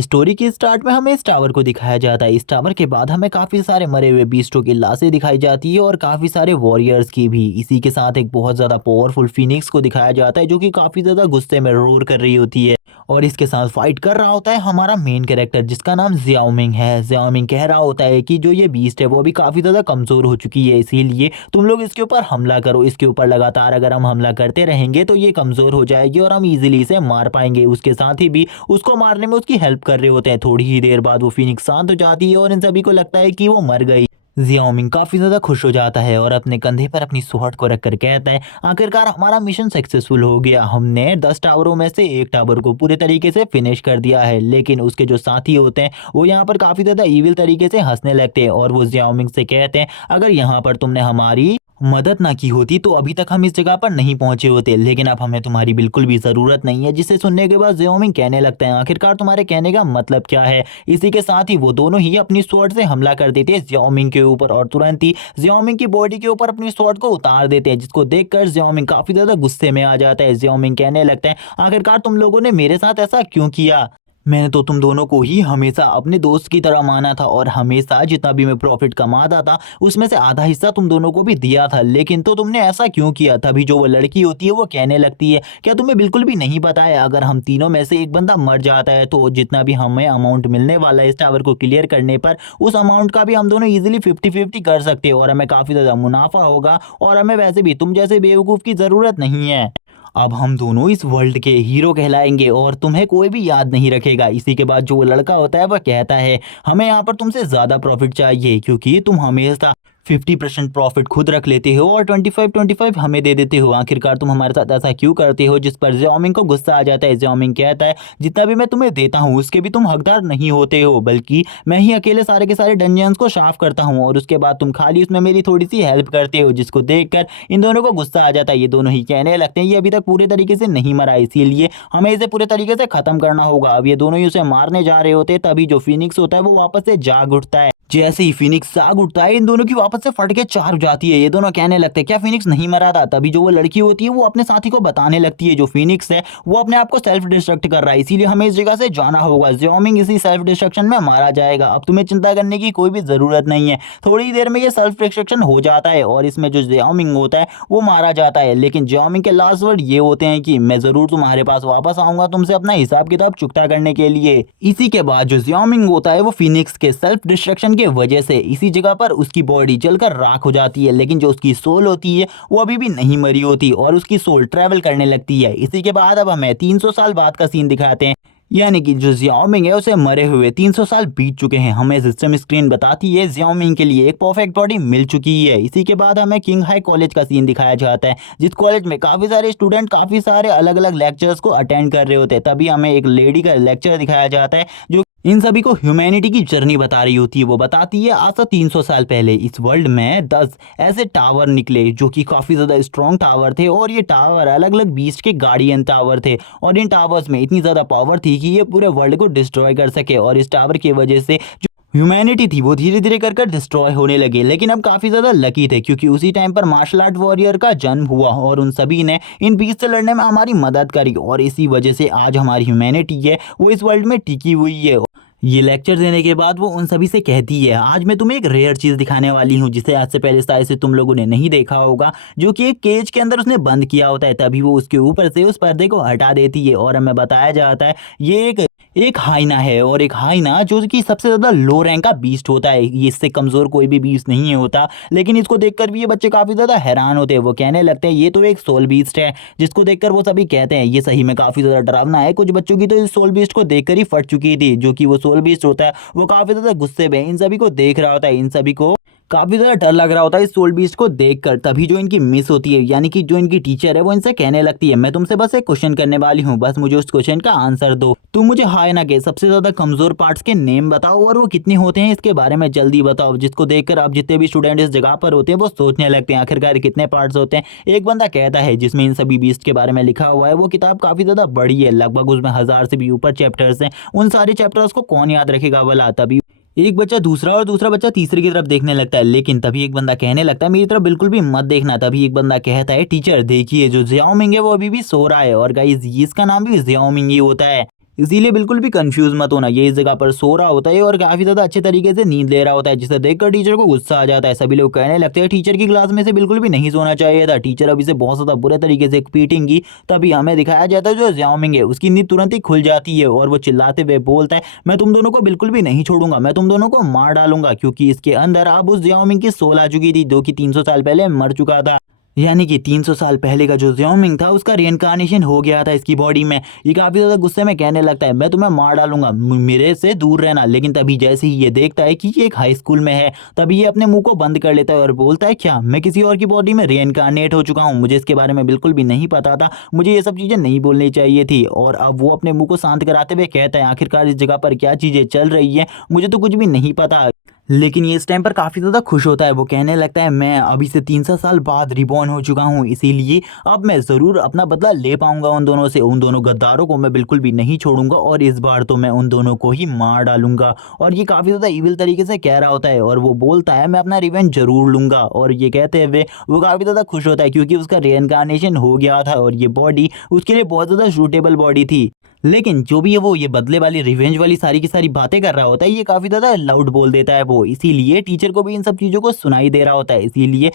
Story के start में हमें इस टावर को दिखाया जाता है। इस टावर के बाद हमें काफी सारे मरे हुए बीस्टों की लाशें दिखाई जाती है और काफी सारे वॉरियर्स की भी। इसी के साथ एक बहुत ज्यादा पावरफुल फिनिक्स को दिखाया जाता है जो कि काफी ज्यादा गुस्से में रोर कर रही होती है और इसके साथ फाइट कर रहा होता है हमारा मेन कैरेक्टर जिसका नाम जियाओमिंग है। जियाओमिंग कह रहा होता है कि जो ये बीस्ट है वो अभी काफी ज्यादा कमजोर हो चुकी है, इसीलिए तुम लोग इसके ऊपर हमला करो। इसके ऊपर लगातार अगर हम हमला करते रहेंगे तो ये कमजोर हो जाएगी और हम इजीली इसे मार पाएंगे। उसके साथ ही भी उसको मारने में उसकी हेल्प कर रहे होते हैं। थोड़ी ही देर बाद वो फिनिक्स शांत हो जाती है और इन सभी को लगता है कि वो मर गई। जियाओमिंग काफी ज्यादा खुश हो जाता है और अपने कंधे पर अपनी स्वॉर्ड को रखकर कहता है, आखिरकार हमारा मिशन सक्सेसफुल हो गया। हमने 10 टावरों में से एक टावर को पूरे तरीके से फिनिश कर दिया है। लेकिन उसके जो साथी होते हैं वो यहाँ पर काफी ज्यादा इविल तरीके से हंसने लगते हैं और वो जियाओमिंग से कहते हैं, अगर यहाँ पर तुमने हमारी मदद ना की होती तो अभी तक हम इस जगह पर नहीं पहुंचे होते, लेकिन अब हमें तुम्हारी बिल्कुल भी जरूरत नहीं है। जिसे सुनने के बाद जियाओमिंग कहने लगता है, आखिरकार तुम्हारे कहने का मतलब क्या है। इसी के साथ ही वो दोनों ही अपनी स्वॉर्ड से हमला कर देते हैं जियाओमिंग के ऊपर और तुरंत ही जियाओमिंग की बॉडी के ऊपर अपनी स्वॉर्ड को उतार देते हैं, जिसको देखकर जियाओमिंग काफी ज्यादा गुस्से में आ जाता है। जियाओमिंग कहने लगता है, आखिरकार तुम लोगों ने मेरे साथ ऐसा क्यों किया। मैंने तो तुम दोनों को ही हमेशा अपने दोस्त की तरह माना था और हमेशा जितना भी मैं प्रॉफिट कमाता था उसमें से आधा हिस्सा तुम दोनों को भी दिया था, लेकिन तो तुमने ऐसा क्यों किया। तभी जो वो लड़की होती है वो कहने लगती है, क्या तुम्हें बिल्कुल भी नहीं पता है अगर हम तीनों में से एक बंदा मर जाता है तो जितना भी हमें अमाउंट मिलने वाला है इस टावर को क्लियर करने पर, उस अमाउंट का भी हम दोनों इजीली 50-50 कर सकते हैं और हमें काफी ज्यादा मुनाफा होगा और हमें वैसे भी तुम जैसे बेवकूफ की जरूरत नहीं है। अब हम दोनों इस वर्ल्ड के हीरो कहलाएंगे और तुम्हें कोई भी याद नहीं रखेगा। इसी के बाद जो वो लड़का होता है वह कहता है, हमें यहाँ पर तुमसे ज्यादा प्रॉफिट चाहिए क्योंकि तुम हमेशा 50% प्रॉफिट खुद रख लेते हो और 25-25 हमें दे देते हो। आखिरकार तुम हमारे साथ ऐसा क्यों करते हो। जिस पर जियाओमिंग को गुस्सा आ जाता है। जियाओमिंग कहता है, जितना भी मैं तुम्हें देता हूँ उसके भी तुम हकदार नहीं होते हो, बल्कि मैं ही अकेले सारे के सारे डंजन्स को साफ करता हूँ और उसके बाद तुम खाली उसमें मेरी थोड़ी सी हेल्प करते हो। जिसको देखकर इन दोनों को गुस्सा आ जाता है। ये दोनों ही कहने लगते हैं, ये अभी तक पूरे तरीके से नहीं मरा, इसीलिए हमें इसे पूरे तरीके से खत्म करना होगा। अब ये दोनों ही उसे मारने जा रहे होते हैं, तभी जो फिनिक्स होता है वो वापस से जाग उठता है। जैसे ही फिनिक्स जाग उठता है इन दोनों की वापस से फट के चार हो जाती है। ये दोनों कहने लगते हैं, क्या फिनिक्स नहीं मरा था। तभी जो वो लड़की होती है वो अपने साथी को बताने लगती है, जो फिनिक्स है वो अपने आप को सेल्फ डिस्ट्रक्ट कर रहा है, इसीलिए हमें इस जगह से जाना होगा। जियाओमिंग इसी सेल्फ डिस्ट्रक्शन में मारा जाएगा। अब तुम्हें चिंता करने की कोई भी जरूरत नहीं है। थोड़ी ही देर में ये सेल्फ डिस्ट्रक्शन हो जाता है और इसमें जो जियाओमिंग होता है वो मारा जाता है। लेकिन जियाओमिंग के लास्ट वर्ड ये होते हैं कि मैं जरूर तुम्हारे पास वापस आऊंगा तुमसे अपना हिसाब किताब चुकता करने के लिए। इसी के बाद जो जियाओमिंग होता है वो फिनिक्स के सेल्फ डिस्ट्रक्शन की वजह से इसी जगह पर उसकी बॉडी जलकर राख हो जाती है, लेकिन जो उसकी सोल होती है वो अभी भी नहीं मरी होती और उसकी सोल ट्रेवल करने लगती है। इसी के बाद अब हमें 300 साल बाद का सीन दिखाते हैं, यानी कि जो जियाओमिंग है उसे मरे हुए 300 साल बीत चुके हैं। हमें सिस्टम स्क्रीन बताती है जियाओमिंग के लिए एक परफेक्ट बॉडी मिल चुकी है। इसी के बाद हमें किंग हाई कॉलेज का सीन दिखाया जाता है, जिस कॉलेज में काफी सारे स्टूडेंट काफी सारे अलग अलग लेक्चर्स को अटेंड कर रहे होते हैं। तभी हमें एक लेडी का लेक्चर दिखाया जाता है जो इन सभी को ह्यूमैनिटी की जर्नी बता रही होती है। वो बताती है, आज से 300 साल पहले इस वर्ल्ड में 10 ऐसे टावर निकले जो कि काफ़ी ज़्यादा स्ट्रॉन्ग टावर थे और ये टावर अलग अलग बीस्ट के गार्डियन टावर थे और इन टावर्स में इतनी ज़्यादा पावर थी कि ये पूरे वर्ल्ड को डिस्ट्रॉय कर सके और इस टावर की वजह से जो ह्यूमैनिटी थी वो धीरे धीरे कर डिस्ट्रॉय होने लगे। लेकिन अब काफ़ी ज़्यादा लकी थे क्योंकि उसी टाइम पर मार्शल आर्ट वॉरियर का जन्म हुआ और उन सभी ने इन बीस्ट से लड़ने में हमारी मदद करी और इसी वजह से आज हमारी ह्यूमैनिटी है वो इस वर्ल्ड में टिकी हुई है। ये लेक्चर देने के बाद वो उन सभी से कहती है, आज मैं तुम्हें एक रेयर चीज़ दिखाने वाली हूँ जिसे आज से पहले शायद से तुम लोगों ने नहीं देखा होगा, जो कि एक केज के अंदर उसने बंद किया होता है। तभी वो उसके ऊपर से उस पर्दे को हटा देती है और हमें बताया जाता है ये एक हाइना है और एक हाइना जो कि सबसे ज़्यादा लो रैंक का बीस्ट होता है। ये इससे कमज़ोर कोई भी बीस्ट नहीं होता, लेकिन इसको देखकर भी ये बच्चे काफ़ी ज़्यादा हैरान होते हैं। वो कहने लगते हैं, ये तो एक सोल बीस्ट है। जिसको देखकर वो सभी कहते हैं, ये सही में काफ़ी ज़्यादा डरावना है। कुछ बच्चों की तो इस सोल बीस्ट को देखकर ही फट चुकी थी। जो कि वो सोल बीस्ट होता है वो काफ़ी ज़्यादा गुस्से में इन सभी को देख रहा होता है। इन सभी को काफ़ी ज़्यादा डर लग रहा होता है इस सोल बीस्ट को देखकर। तभी जो इनकी मिस होती है, यानी कि जो इनकी टीचर है, वो इनसे कहने लगती है, मैं तुमसे बस एक क्वेश्चन करने वाली हूँ, बस मुझे उस क्वेश्चन का आंसर दो। तुम मुझे हाइना के सबसे ज़्यादा कमज़ोर पार्ट्स के नेम बताओ और वो कितने होते हैं इसके बारे में जल्दी बताओ। जिसको देखकर अब जितने भी स्टूडेंट इस जगह पर होते हैं वो सोचने लगते हैं आखिरकार कितने पार्ट्स होते हैं। एक बंदा कहता है जिसमें इन सभी बीस्ट के बारे में लिखा हुआ है। वो किताब काफ़ी ज़्यादा बड़ी है, लगभग उसमें 1000 से भी ऊपर चैप्टर्स हैं। उन सारे चैप्टर्स को कौन याद रखेगा भला। तभी एक बच्चा दूसरा और दूसरा बच्चा तीसरे की तरफ देखने लगता है, लेकिन तभी एक बंदा कहने लगता है, मेरी तरफ बिल्कुल भी मत देखना। तभी एक बंदा कहता है, टीचर देखिए जो जियाओमिंग है वो अभी भी सो रहा है और गाइस इसका नाम भी जियाओमिंग ही होता है। इसीलिए बिल्कुल भी कंफ्यूज मत होना। ये इस जगह पर सो रहा होता है और काफ़ी ज़्यादा अच्छे तरीके से नींद ले रहा होता है, जिसे देखकर टीचर को गुस्सा आ जाता है। सभी लोग कहने लगते हैं टीचर की क्लास में से बिल्कुल भी नहीं सोना चाहिए था, टीचर अब इसे बहुत ज़्यादा बुरे तरीके से पीटेंगी। तभी हमें दिखाया जाता है जो ज़ियाओमिंग है उसकी नींद तुरंत ही खुल जाती है और वो चिल्लाते हुए बोलता है, मैं तुम दोनों को बिल्कुल भी नहीं छोड़ूंगा, मैं तुम दोनों को मार डालूंगा। क्योंकि इसके अंदर अब उस ज़ियाओमिंग की सोल आ चुकी थी जो कि 300 साल पहले मर चुका था। यानी कि 300 साल पहले का जो ज़ियाओमिंग था उसका रीइंकार्नेशन हो गया था इसकी बॉडी में। ये काफ़ी ज़्यादा गुस्से में कहने लगता है, मैं तुम्हें मार डालूंगा, मेरे से दूर रहना। लेकिन तभी जैसे ही ये देखता है कि ये एक हाई स्कूल में है, तभी ये अपने मुंह को बंद कर लेता है और बोलता है, क्या मैं किसी और की बॉडी में रीइंकार्नेट हो चुका हूँ? मुझे इसके बारे में बिल्कुल भी नहीं पता था, मुझे ये सब चीज़ें नहीं बोलनी चाहिए थी। और अब वो अपने मुंह को शांत कराते हुए कहता है, आखिरकार इस जगह पर क्या चीज़ें चल रही है, मुझे तो कुछ भी नहीं पता। लेकिन ये इस टाइम पर काफ़ी ज़्यादा खुश होता है। वो कहने लगता है, मैं अभी से 300 साल बाद रिबॉर्न हो चुका हूँ, इसीलिए अब मैं ज़रूर अपना बदला ले पाऊँगा उन दोनों से। उन दोनों गद्दारों को मैं बिल्कुल भी नहीं छोड़ूंगा और इस बार तो मैं उन दोनों को ही मार डालूंगा। और ये काफ़ी ज़्यादा ईविल तरीके से कह रहा होता है और वो बोलता है, मैं अपना रिवेंज ज़रूर लूँगा। और ये कहते हुए वो काफ़ी ज़्यादा खुश होता है क्योंकि उसका रीइंकार्नेशन हो गया था और ये बॉडी उसके लिए बहुत ज़्यादा सूटेबल बॉडी थी। लेकिन जो भी है वो ये बदले वाली रिवेंज वाली सारी की सारी बातें कर रहा होता है, ये काफ़ी ज़्यादा लाउड बोल देता है वो, इसीलिए टीचर को भी इन सब चीज़ों को सुनाई दे रहा होता है। इसीलिए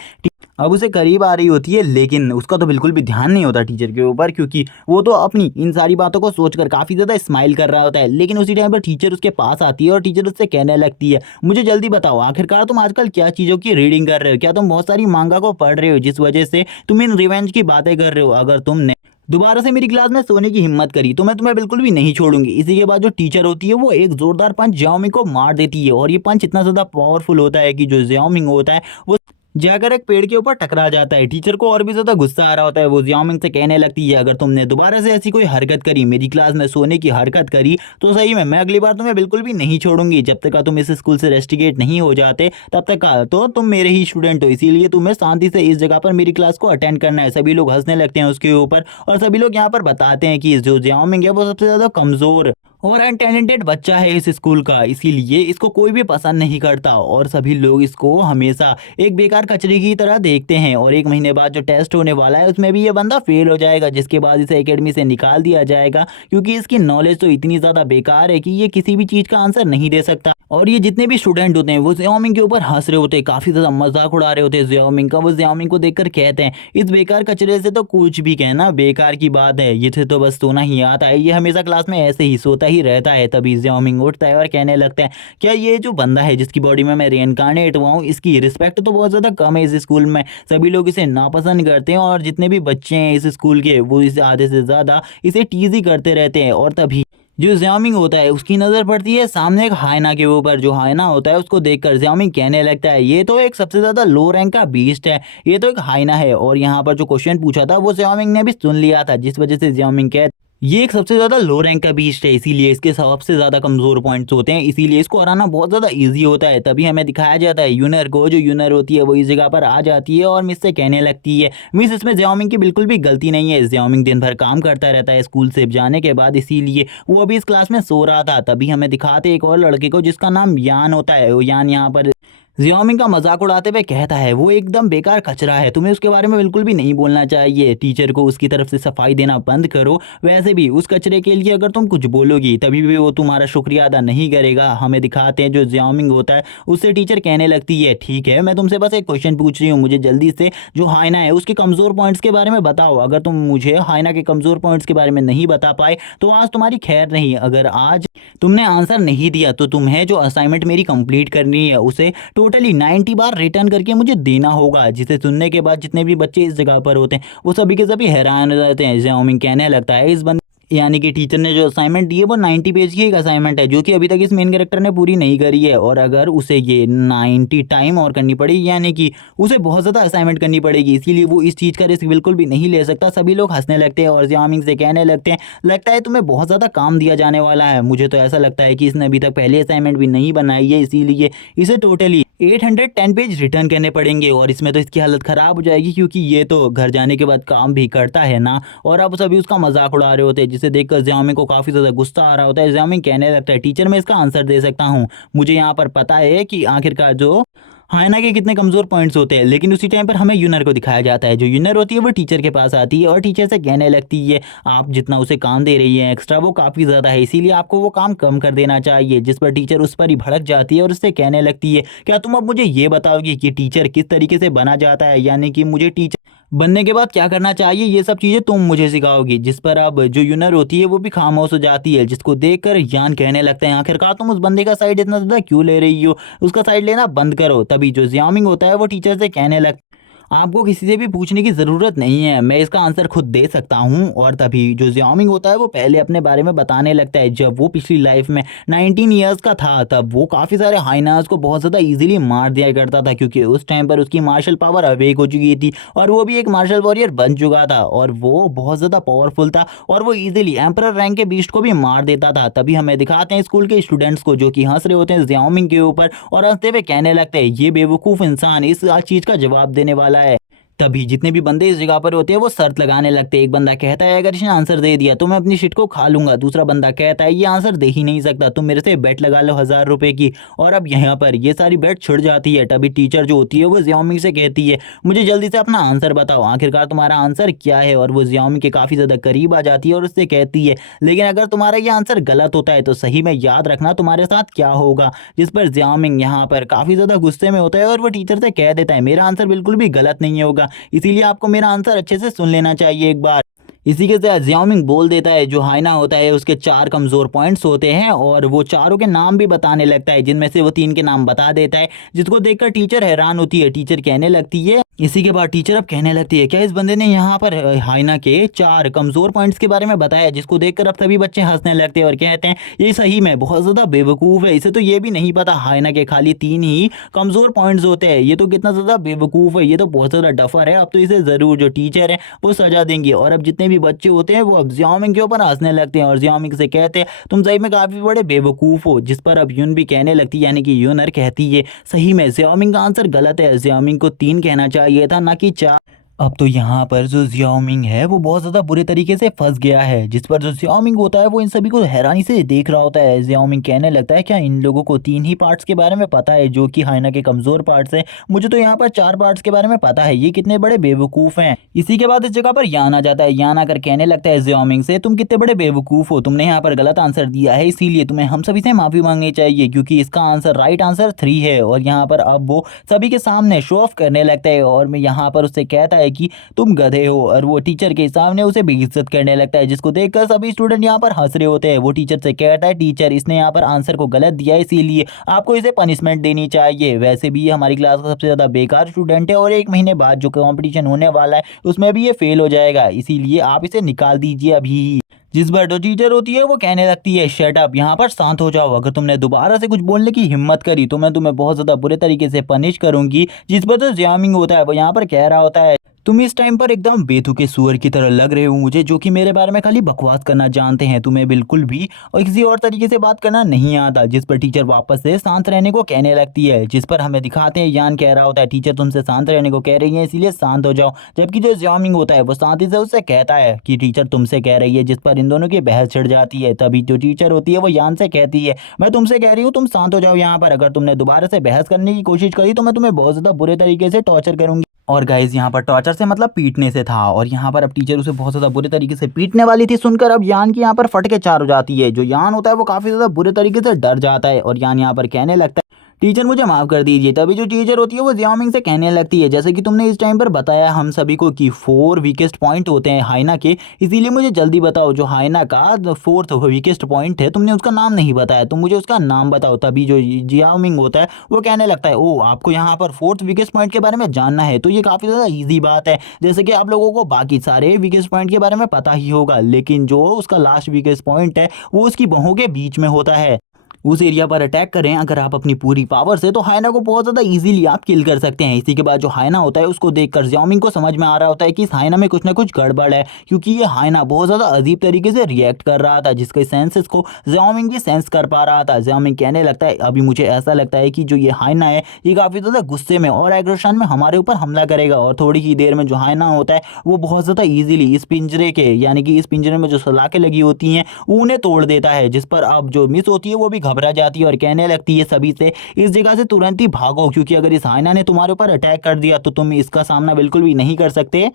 अब उसे करीब आ रही होती है, लेकिन उसका तो बिल्कुल भी ध्यान नहीं होता टीचर के ऊपर, क्योंकि वो तो अपनी इन सारी बातों को सोचकर काफ़ी ज़्यादा स्माइल कर रहा होता है। लेकिन उसी टाइम पर टीचर उसके पास आती है और टीचर उससे कहने लगती है, मुझे जल्दी बताओ आखिरकार तुम आजकल क्या चीज़ों की रीडिंग कर रहे हो? क्या तुम बहुत सारी मांगा को पढ़ रहे हो जिस वजह से तुम इन रिवेंज की बातें कर रहे हो? अगर तुमने दोबारा से मेरी क्लास में सोने की हिम्मत करी तो मैं तुम्हें बिल्कुल भी नहीं छोड़ूंगी। इसी के बाद जो टीचर होती है वो एक जोरदार पंच ज़ियाओमिंग को मार देती है और ये पंच इतना ज़्यादा पावरफुल होता है कि जो ज़ियाओमिंग होता है वो जाकर एक पेड़ के ऊपर टकरा जाता है। टीचर को और भी ज़्यादा गुस्सा आ रहा होता है, वो ज़ियाओमिंग से कहने लगती है, अगर तुमने दोबारा से ऐसी कोई हरकत करी, मेरी क्लास में सोने की हरकत करी, तो सही में मैं अगली बार तुम्हें बिल्कुल भी नहीं छोड़ूंगी। जब तक का तुम इस स्कूल से रेस्टिकेट नहीं हो जाते तब तक का तो तुम मेरे ही स्टूडेंट हो, इसीलिए तुम्हें शांति से इस जगह पर मेरी क्लास को अटेंड करना है। सभी लोग हंसने लगते हैं उसके ऊपर और सभी लोग यहाँ पर बताते हैं कि जो ज़ियाओमिंग है वो सबसे ज़्यादा कमज़ोर और अनटैलेंटेड बच्चा है इस स्कूल का, इसीलिए इसको कोई भी पसंद नहीं करता और सभी लोग इसको हमेशा एक बेकार कचरे की तरह देखते हैं। और 1 महीने बाद जो टेस्ट होने वाला है उसमें भी ये बंदा फेल हो जाएगा, जिसके बाद इसे एकेडमी से निकाल दिया जाएगा, क्योंकि इसकी नॉलेज तो इतनी ज़्यादा बेकार है कि ये किसी भी चीज़ का आंसर नहीं दे सकता। और ये जितने भी स्टूडेंट होते हैं वो ज़ियाओमिंग के ऊपर हंस रहे होते हैं, काफ़ी ज़्यादा मजाक उड़ा रहे होते हैं ज़ियाओमिंग का। वो ज़ियाओमिंग को देखकर कहते हैं, इस बेकार कचरे से तो कुछ भी कहना बेकार की बात है, ये से तो बस सोना ही आता है, ये हमेशा क्लास में ऐसे ही सोता ही रहता है। तभी ज़ियाओमिंग उठता है और कहने लगता है, क्या ये जो बंदा है जिसकी बॉडी में मैं रीइंकार्नेट हुआ हूँ, इसकी रिस्पेक्ट तो बहुत ज़्यादा कम है इस स्कूल में, सभी लोग इसे नापसंद करते हैं और जितने भी बच्चे हैं इस स्कूल के वो इसे आधे से ज़्यादा इसे टीज ही करते रहते हैं। और तभी जो ज़ियाओमिंग होता है उसकी नज़र पड़ती है सामने एक हाइना के ऊपर। जो हाइना होता है उसको देखकर ज़ियाओमिंग कहने लगता है, ये तो एक सबसे ज़्यादा लो रैंक का बीस्ट है, ये तो एक हाइना है। और यहाँ पर जो क्वेश्चन पूछा था वो ज़ियाओमिंग ने भी सुन लिया था, जिस वजह से ज़ियाओमिंग कह ये एक सबसे ज़्यादा लो रैंक का बीस्ट है, इसीलिए इसके सबसे ज़्यादा कमज़ोर पॉइंट्स होते हैं, इसीलिए इसको हराना बहुत ज़्यादा इजी होता है। तभी हमें दिखाया जाता है यूनर को, जो यूनर होती है वो इस जगह पर आ जाती है और मिस से कहने लगती है, मिस इसमें ज़ियाओमिंग की बिल्कुल भी गलती नहीं है, ज़ियाओमिंग दिन भर काम करता रहता है स्कूल से जाने के बाद, इसीलिए वो अभी इस क्लास में सो रहा था। तभी हमें दिखाते एक और लड़के को जिसका नाम यान होता है। वो यान यहाँ पर ज़ियाओमिंग का मजाक उड़ाते हुए कहता है, वो एकदम बेकार कचरा है, तुम्हें उसके बारे में बिल्कुल भी नहीं बोलना चाहिए, टीचर को उसकी तरफ से सफाई देना बंद करो, वैसे भी उस कचरे के लिए अगर तुम कुछ बोलोगी तभी भी वो तुम्हारा शुक्रिया अदा नहीं करेगा। हमें दिखाते हैं जो ज़ियाओमिंग होता है उससे टीचर कहने लगती है, ठीक है मैं तुमसे बस एक क्वेश्चन पूछ रही हूँ, मुझे जल्दी से जो हाइना है उसके कमज़ोर पॉइंट्स के बारे में बताओ। अगर तुम मुझे हाइना के कमज़ोर पॉइंट्स के बारे में नहीं बता पाए तो आज तुम्हारी खैर नहीं। अगर आज तुमने आंसर नहीं दिया तो तुम्हें जो असाइनमेंट मेरी कंप्लीट करनी है उसे टोटली 90 बार रिटर्न करके मुझे देना होगा। जिसे सुनने के बाद जितने भी बच्चे इस जगह पर होते हैं वो सभी के सभी हैरान हो जाते हैं। ज़ियाओमिंग कहने लगता है, इस बंदे यानी कि टीचर ने जो असाइनमेंट दी है वो 90 पेज की एक असाइनमेंट है जो कि अभी तक इस मेन कैरेक्टर ने पूरी नहीं करी है, और अगर उसे ये 90 टाइम और करनी पड़ेगी यानी कि उसे बहुत ज़्यादा असाइनमेंट करनी पड़ेगी, इसीलिए वो इस चीज़ का रिस्क बिल्कुल भी नहीं ले सकता। सभी लोग हंसने लगते हैं और ज़ियाओमिंग से कहने लगते हैं, लगता है तुम्हें बहुत ज़्यादा काम दिया जाने वाला है, मुझे तो ऐसा लगता है कि इसने अभी तक पहले असाइनमेंट भी नहीं बनाई है, इसीलिए इसे टोटली 810 पेज रिटर्न करने पड़ेंगे। और इसमें तो इसकी हालत ख़राब हो जाएगी क्योंकि ये तो घर जाने के बाद काम भी करता है ना। और अब सभी उसका मजाक उड़ा रहे होते हैं, जिसे देखकर ज़ियाओमिंग को काफ़ी ज़्यादा गुस्सा आ रहा होता है। ज़ियाओमिंग कहने लगता है, टीचर मैं इसका आंसर दे सकता हूँ, मुझे यहाँ पर पता है कि आखिरकार जो हाइना के कितने कमज़ोर पॉइंट्स होते हैं, लेकिन उसी टाइम पर हमें यूनर को दिखाया जाता है। जो यूनर होती है वो टीचर के पास आती है और टीचर से कहने लगती है आप जितना उसे काम दे रही हैं एक्स्ट्रा वो काफ़ी ज़्यादा है, इसीलिए आपको वो काम कम कर देना चाहिए। जिस पर टीचर उस पर ही भड़क जाती है और उससे कहने लगती है क्या तुम अब मुझे ये बताओगी कि टीचर किस तरीके से बना जाता है, यानी कि मुझे टीचर बनने के बाद क्या करना चाहिए, ये सब चीज़ें तुम मुझे सिखाओगी। जिस पर अब जो यूनर होती है वो भी खामोश हो जाती है, जिसको देखकर यान कहने लगता है आखिरकार तुम उस बंदे का साइड इतना ज़्यादा क्यों ले रही हो, उसका साइड लेना बंद करो। तभी जो ज़ियामिंग होता है वो टीचर से कहने लगता आपको किसी से भी पूछने की ज़रूरत नहीं है, मैं इसका आंसर खुद दे सकता हूँ। और तभी जो ज़ियाओमिंग होता है वो पहले अपने बारे में बताने लगता है। जब वो पिछली लाइफ में 19 ईयर्स का था तब वो काफ़ी सारे हाइनास को बहुत ज़्यादा ईजिली मार दिया करता था, क्योंकि उस टाइम पर उसकी मार्शल पावर अवेक हो चुकी थी और वो भी एक मार्शल वॉरियर बन चुका था और वो बहुत ज़्यादा पावरफुल था और वो ईजिली एम्परर रैंक के बीस्ट को भी मार देता था। तभी हमें दिखाते हैं स्कूल के स्टूडेंट्स को जो कि हंस रहे होते हैं ज़ियाओमिंग के ऊपर और हंसते हुए कहने लगते हैं ये बेवकूफ़ इंसान इस चीज़ का जवाब देने वाला है। तभी जितने भी बंदे इस जगह पर होते हैं वो शर्त लगाने लगते हैं। एक बंदा कहता है अगर इसने आंसर दे दिया तो मैं अपनी शिट को खा लूंगा। दूसरा बंदा कहता है ये आंसर दे ही नहीं सकता, तुम मेरे से बेट लगा लो 1000 रुपए की। और अब यहाँ पर ये सारी बेट छिड़ जाती है। तभी टीचर जो होती है वो ज़ियाओमिंग से कहती है मुझे जल्दी से अपना आंसर बताओ, आखिरकार तुम्हारा आंसर क्या है। और वो ज़ियाओमिंग के काफ़ी ज़्यादा करीब आ जाती है और उससे कहती है लेकिन अगर तुम्हारा ये आंसर गलत होता है तो सही में याद रखना तुम्हारे साथ क्या होगा। जिस पर ज़ियाओमिंग यहाँ पर काफ़ी ज़्यादा गुस्से में होता है और वो टीचर से कह देता है मेरा आंसर बिल्कुल भी गलत नहीं होगा, इसीलिए आपको मेरा आंसर अच्छे से सुन लेना चाहिए एक बार। इसी के साथ ज़ियाओमिंग बोल देता है जो हाइना होता है उसके 4 कमज़ोर पॉइंट्स होते हैं और वो चारों के नाम भी बताने लगता है, जिनमें से वो 3 के नाम बता देता है, जिसको देखकर टीचर हैरान होती है। टीचर कहने लगती है इसी के बाद टीचर अब कहने लगती है क्या इस बंदे ने यहाँ पर हाइना के 4 कमज़ोर पॉइंट्स के बारे में बताया, जिसको देखकर अब सभी बच्चे हंसने लगते हैं और कहते हैं ये सही में बहुत ज़्यादा बेवकूफ़ है, इसे तो ये भी नहीं पता हाइना के खाली 3 ही कमज़ोर पॉइंट्स होते हैं, ये तो कितना ज़्यादा बेवकूफ़ है, ये तो बहुत ज़्यादा डफर है। अब तो इसे ज़रूर जो टीचर है वो सजा देंगे। और अब जितने भी बच्चे होते हैं वो अब ज़ियाओमिंग के ऊपर हंसने लगते हैं और ज़ियाओमिंग से कहते हैं तुम सही में काफ़ी बड़े बेवकूफ़ हो। जिस पर अब यून भी कहने लगती है, यानी कि यूनर कहती है सही में ज़ियाओमिंग का आंसर गलत है, ज़ियाओमिंग को 3 कहना चाहिए था ना कि 4। अब तो यहाँ पर जो ज़ियाओमिंग है वो बहुत ज़्यादा बुरे तरीके से फंस गया है। जिस पर जो ज़ियाओमिंग होता है वो इन सभी को हैरानी से देख रहा होता है। ज़ियाओमिंग कहने लगता है क्या इन लोगों को 3 ही पार्ट्स के बारे में पता है जो कि हाइना के कमज़ोर पार्ट्स हैं, मुझे तो यहाँ पर 4 पार्ट्स के बारे में पता है, ये कितने बड़े बेवकूफ़ हैं। इसी के बाद इस जगह पर यान आ जाता है। यान आकर कहने लगता है ज़ियाओमिंग से तुम कितने बड़े बेवकूफ़ हो, तुमने यहाँ पर गलत आंसर दिया है, इसीलिए तुम्हें हम सभी से माफ़ी मांगनी चाहिए क्योंकि इसका आंसर राइट आंसर 3 है। और यहाँ पर अब वो सभी के सामने शो ऑफ करने लगता है और मैं यहाँ पर उससे कहता है कि तुम गधे हो और वो टीचर के सामने उसे बेइज्जत करने लगता है, जिसको देखकर सभी स्टूडेंट यहाँ पर हंस रहे होते हैं। वो टीचर से कहता है टीचर इसने यहाँ पर आंसर को गलत दिया है इसीलिए आपको इसे पनिशमेंट देनी चाहिए। वैसे भी ये हमारी क्लास का सबसे ज़्यादा बेकार स्टूडेंट है और 1 महीने बाद जो कॉम्पिटिशन होने वाला है उसमें भी ये फेल हो जाएगा, इसीलिए आप इसे निकाल दीजिए अभी ही। जिस पर जो टीचर होती है वो कहने लगती है शट अप, यहाँ पर शांत हो जाओ, अगर तुमने दोबारा से कुछ बोलने की हिम्मत करी तो मैं तुम्हें बहुत ज़्यादा बुरे तरीके से पनिश करूंगी। जिस पर जो ज़ियाओमिंग होता है वो यहाँ पर कह रहा होता है तुम इस टाइम पर एकदम बेतुके सुअर की तरह लग रहे हो मुझे, जो कि मेरे बारे में खाली बकवास करना जानते हैं, तुम्हें बिल्कुल भी और किसी और तरीके से बात करना नहीं आता। जिस पर टीचर वापस से शांत रहने को कहने लगती है। जिस पर हमें दिखाते हैं यान कह रहा होता है टीचर तुमसे शांत रहने को कह रही है इसीलिए शांत हो जाओ, जबकि जो ज़ियाओमिंग होता है वो शांति से उससे कहता है कि टीचर तुमसे कह रही है। जिस पर इन दोनों की बहस छिड़ जाती है। तभी जो टीचर होती है वो यान से कहती है मैं तुमसे कह रही हूँ तुम शांत हो जाओ यहाँ पर, अगर तुमने दोबारा से बहस करने की कोशिश करी तो मैं तुम्हें बहुत ज़्यादा बुरे तरीके से टॉर्चर करूंगी। और गाइज यहाँ पर टॉर्चर से मतलब पीटने से था और यहाँ पर अब टीचर उसे बहुत ज़्यादा बुरे तरीके से पीटने वाली थी। सुनकर अब यान की यहाँ पर फट के चार हो जाती है। जो यान होता है वो काफ़ी ज़्यादा बुरे तरीके से डर जाता है और यान यहाँ पर कहने लगता है टीचर मुझे माफ़ कर दीजिए। तभी जो टीचर होती है वो ज़ियाओमिंग से कहने लगती है जैसे कि तुमने इस टाइम पर बताया हम सभी को कि 4 वीकेस्ट पॉइंट होते हैं हाइना के, इसीलिए मुझे जल्दी बताओ जो हाइना का 4th वीकेस्ट पॉइंट है तुमने उसका नाम नहीं बताया, तुम मुझे उसका नाम बताओ। तभी जो ज़ियाओमिंग होता है वो कहने लगता है ओ आपको यहाँ पर 4th वीकेस्ट पॉइंट के बारे में जानना है, तो ये काफ़ी ज़्यादा ईजी बात है, जैसे कि आप लोगों को बाकी सारे वीकेस्ट पॉइंट के बारे में पता ही होगा, लेकिन जो उसका लास्ट वीकेस्ट पॉइंट है वो उसकी बाहों के बीच में होता है। उस एरिया पर अटैक करें अगर आप अपनी पूरी पावर से तो हाइना को बहुत ज़्यादा इजीली आप किल कर सकते हैं। इसी के बाद जो हाइना होता है उसको देखकर ज़ियाओमिंग को समझ में आ रहा होता है कि इस हाइना में कुछ ना कुछ गड़बड़ है, क्योंकि ये हाइना बहुत ज़्यादा अजीब तरीके से रिएक्ट कर रहा था जिसके सेंसेस को ज़ियाओमिंग भी सेंस कर पा रहा था। ज़ियाओमिंग कहने लगता है अभी मुझे ऐसा लगता है कि जो ये हाइना है ये काफ़ी ज़्यादा गुस्से में और एग्रेशन में हमारे ऊपर हमला करेगा और थोड़ी ही देर में जो हाइना होता है वो बहुत ज़्यादा ईजिली इस पिंजरे के यानी कि इस पिंजरे में जो सलाखें लगी होती हैं वो उन्हें तोड़ देता है। जिस पर अब जो मिस होती है वो भी घबरा जाती है और कहने लगती है सभी से इस जगह से तुरंत ही भागो, क्योंकि अगर इस हाइना ने तुम्हारे ऊपर अटैक कर दिया तो तुम इसका सामना बिल्कुल भी नहीं कर सकते।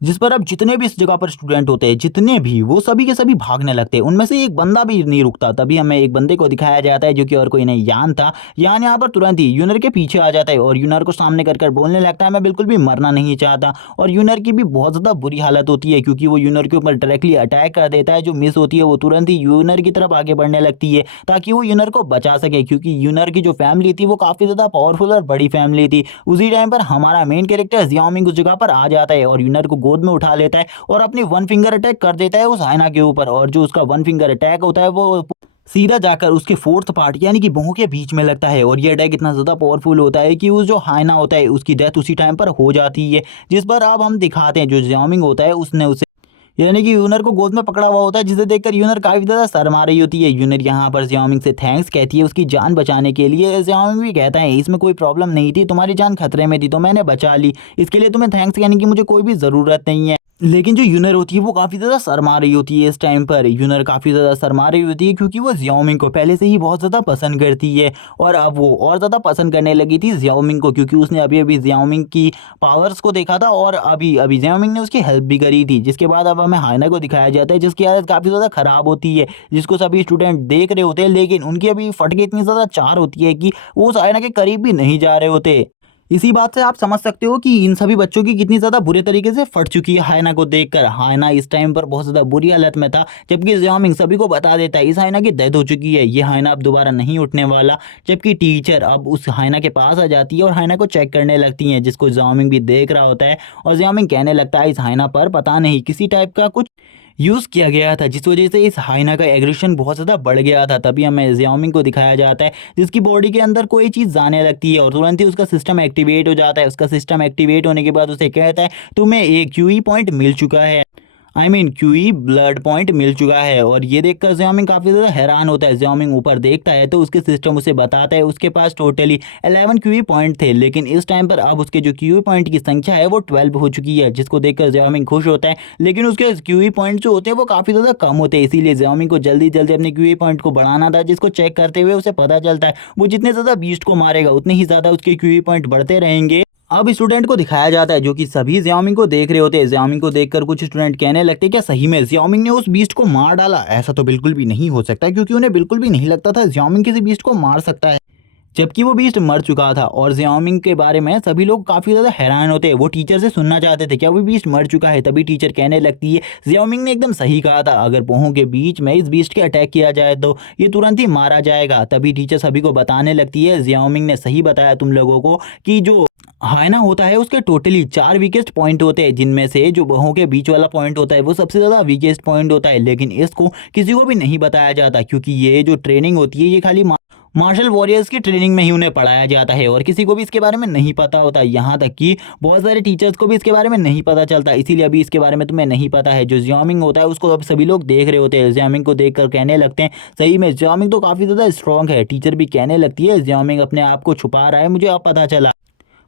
जिस पर अब जितने भी इस जगह पर स्टूडेंट होते हैं, जितने भी, वो सभी के सभी भागने लगते हैं। उनमें से एक बंदा भी नहीं रुकता। तभी हमें एक बंदे को दिखाया जाता है जो कि और कोई नहीं, यान था। यान यहाँ पर तुरंत ही यूनर के पीछे आ जाता है और यूनर को सामने कर कर बोलने लगता है मैं बिल्कुल भी मरना नहीं चाहता। और यूनर की भी बहुत ज़्यादा बुरी हालत होती है, क्योंकि वो यूनर के ऊपर डायरेक्टली अटैक कर देता है। जो मिस होती है वो तुरंत ही यूनर की तरफ आगे बढ़ने लगती है ताकि वो यूनर को बचा सके, क्योंकि यूनर की जो फैमिली थी वो काफ़ी ज़्यादा पावरफुल और बड़ी फैमिली थी। उसी टाइम पर हमारा मेन कैरेक्टर जियाओमिंग उस जगह पर आ जाता है और यूनर को गोद में उठा लेता है और अपनी वन फिंगर अटैक कर देता है उस हाइना के ऊपर। और जो उसका वन फिंगर अटैक होता है वो सीधा जाकर उसके फोर्थ पार्ट यानी कि भौं के बीच में लगता है। और ये अटैक इतना ज़्यादा पावरफुल होता है कि उस जो हाइना होता है उसकी डेथ उसी टाइम पर हो जाती है। जिस पर अब हम दिखाते हैं जो जियाओमिंग होता है उसने उसे यानी कि यूनर को गोद में पकड़ा हुआ होता है, जिसे देखकर यूनर काफ़ी ज़्यादा शर्मा रही होती है। यूनर यहाँ पर जियाओमिंग से थैंक्स कहती है उसकी जान बचाने के लिए। जियाओमिंग भी कहता है इसमें कोई प्रॉब्लम नहीं थी, तुम्हारी जान खतरे में थी तो मैंने बचा ली, इसके लिए तुम्हें थैंक्स कहने की मुझे कोई भी ज़रूरत नहीं है। लेकिन जो यूनर होती है वो काफ़ी ज़्यादा शर्मा रही होती है। इस टाइम पर यूनर काफ़ी ज़्यादा शर्मा रही होती है क्योंकि वो जियाओमिंग को पहले से ही बहुत ज़्यादा पसंद करती है। और अब वो और ज़्यादा पसंद करने लगी थी जियाओमिंग को, क्योंकि उसने अभी अभी जियाओमिंग की पावर्स को देखा था और अभी अभी जियाओमिंग ने उसकी हेल्प भी करी थी। जिसके बाद अब हमें हाइना को दिखाया जाता है जिसकी हालत काफ़ी ज़्यादा ख़राब होती है, जिसको सभी स्टूडेंट देख रहे होते हैं, लेकिन उनकी अभी फट के इतनी ज़्यादा चार होती है कि वो उस हाइना के करीब भी नहीं जा रहे होते। इसी बात से आप समझ सकते हो कि इन सभी बच्चों की कितनी ज़्यादा बुरे तरीके से फट चुकी है हाइना को देखकर। हाइना इस टाइम पर बहुत ज़्यादा बुरी हालत में था, जबकि जियाओमिंग सभी को बता देता है इस हाइना की डेथ हो चुकी है, ये हाइना अब दोबारा नहीं उठने वाला। जबकि टीचर अब उस हाइना के पास आ जाती है और हाइना को चेक करने लगती हैं, जिसको जियाओमिंग भी देख रहा होता है। और जियाओमिंग कहने लगता है इस हाइना पर पता नहीं किसी टाइप का कुछ यूज़ किया गया था, जिस वजह से इस हाइना का एग्रेशन बहुत ज़्यादा बढ़ गया था। तभी हमें जियाओमिंग को दिखाया जाता है जिसकी बॉडी के अंदर कोई चीज़ जाने लगती है और तुरंत ही उसका सिस्टम एक्टिवेट हो जाता है। उसका सिस्टम एक्टिवेट होने के बाद उसे कहता है तुम्हें एक क्यूई पॉइंट मिल चुका है, क्यूई ब्लड पॉइंट मिल चुका है। और ये देखकर जियाओमिंग काफ़ी ज़्यादा हैरान होता है। जियाओमिंग ऊपर देखता है तो उसके सिस्टम उसे बताता है उसके पास टोटली 11 क्यूई पॉइंट थे, लेकिन इस टाइम पर अब उसके जो क्यूई पॉइंट की संख्या है वो 12 हो चुकी है, जिसको देखकर जियाओमिंग खुश होता है। लेकिन उसके क्यूई पॉइंट जो होते हैं वो काफ़ी ज़्यादा कम होते हैं, इसीलिए जियाओमिंग को जल्दी जल्दी अपने क्यूई पॉइंट को बढ़ाना था, जिसको चेक करते हुए उसे पता चलता है वो जितने ज़्यादा बीस्ट को मारेगा उतने ही ज़्यादा उसके क्यूई पॉइंट बढ़ते रहेंगे। अब स्टूडेंट को दिखाया जाता है जो कि सभी जियाओमिंग को देख रहे होते हैं। जियाओमिंग को देखकर कुछ स्टूडेंट कहने लगते हैं क्या सही में जियाओमिंग ने उस बीस्ट को मार डाला? ऐसा तो बिल्कुल भी नहीं हो सकता, क्योंकि उन्हें बिल्कुल भी नहीं लगता था जियाओमिंग किसी बीस्ट को मार सकता है, जबकि वो बीस्ट मर चुका था। और जियाओमिंग के बारे में सभी लोग काफ़ी ज़्यादा हैरान होते हैं। वो टीचर से सुनना चाहते थे क्या वो बीस्ट मर चुका है। तभी टीचर कहने लगती है जियाओमिंग ने एकदम सही कहा था, अगर पोहों के बीच में इस बीस्ट के अटैक किया जाए तो ये तुरंत ही मारा जाएगा। तभी टीचर सभी को बताने लगती है जियाओमिंग ने सही बताया तुम लोगों को कि जो हाइना होता है उसके टोटली 4 वीकेस्ट पॉइंट होते हैं, जिनमें से जो बहों के बीच वाला पॉइंट होता है वो सबसे ज़्यादा वीकेस्ट पॉइंट होता है। लेकिन इसको किसी को भी नहीं बताया जाता, क्योंकि ये जो ट्रेनिंग होती है ये खाली मार्शल वॉरियर्स की ट्रेनिंग में ही उन्हें पढ़ाया जाता है और किसी को भी इसके बारे में नहीं पता होता। यहाँ तक कि बहुत सारे टीचर्स को भी इसके बारे में नहीं पता चलता, इसीलिए अभी इसके बारे में तुम्हें नहीं पता है। जो जियाओमिंग होता है उसको अब सभी लोग देख रहे होते हैं। जियाओमिंग को देखकर कहने लगते हैं सही में जियाओमिंग तो काफ़ी ज़्यादा स्ट्रॉन्ग है। टीचर भी कहने लगती है जियाओमिंग अपने आप को छुपा रहा है, मुझे अब पता चला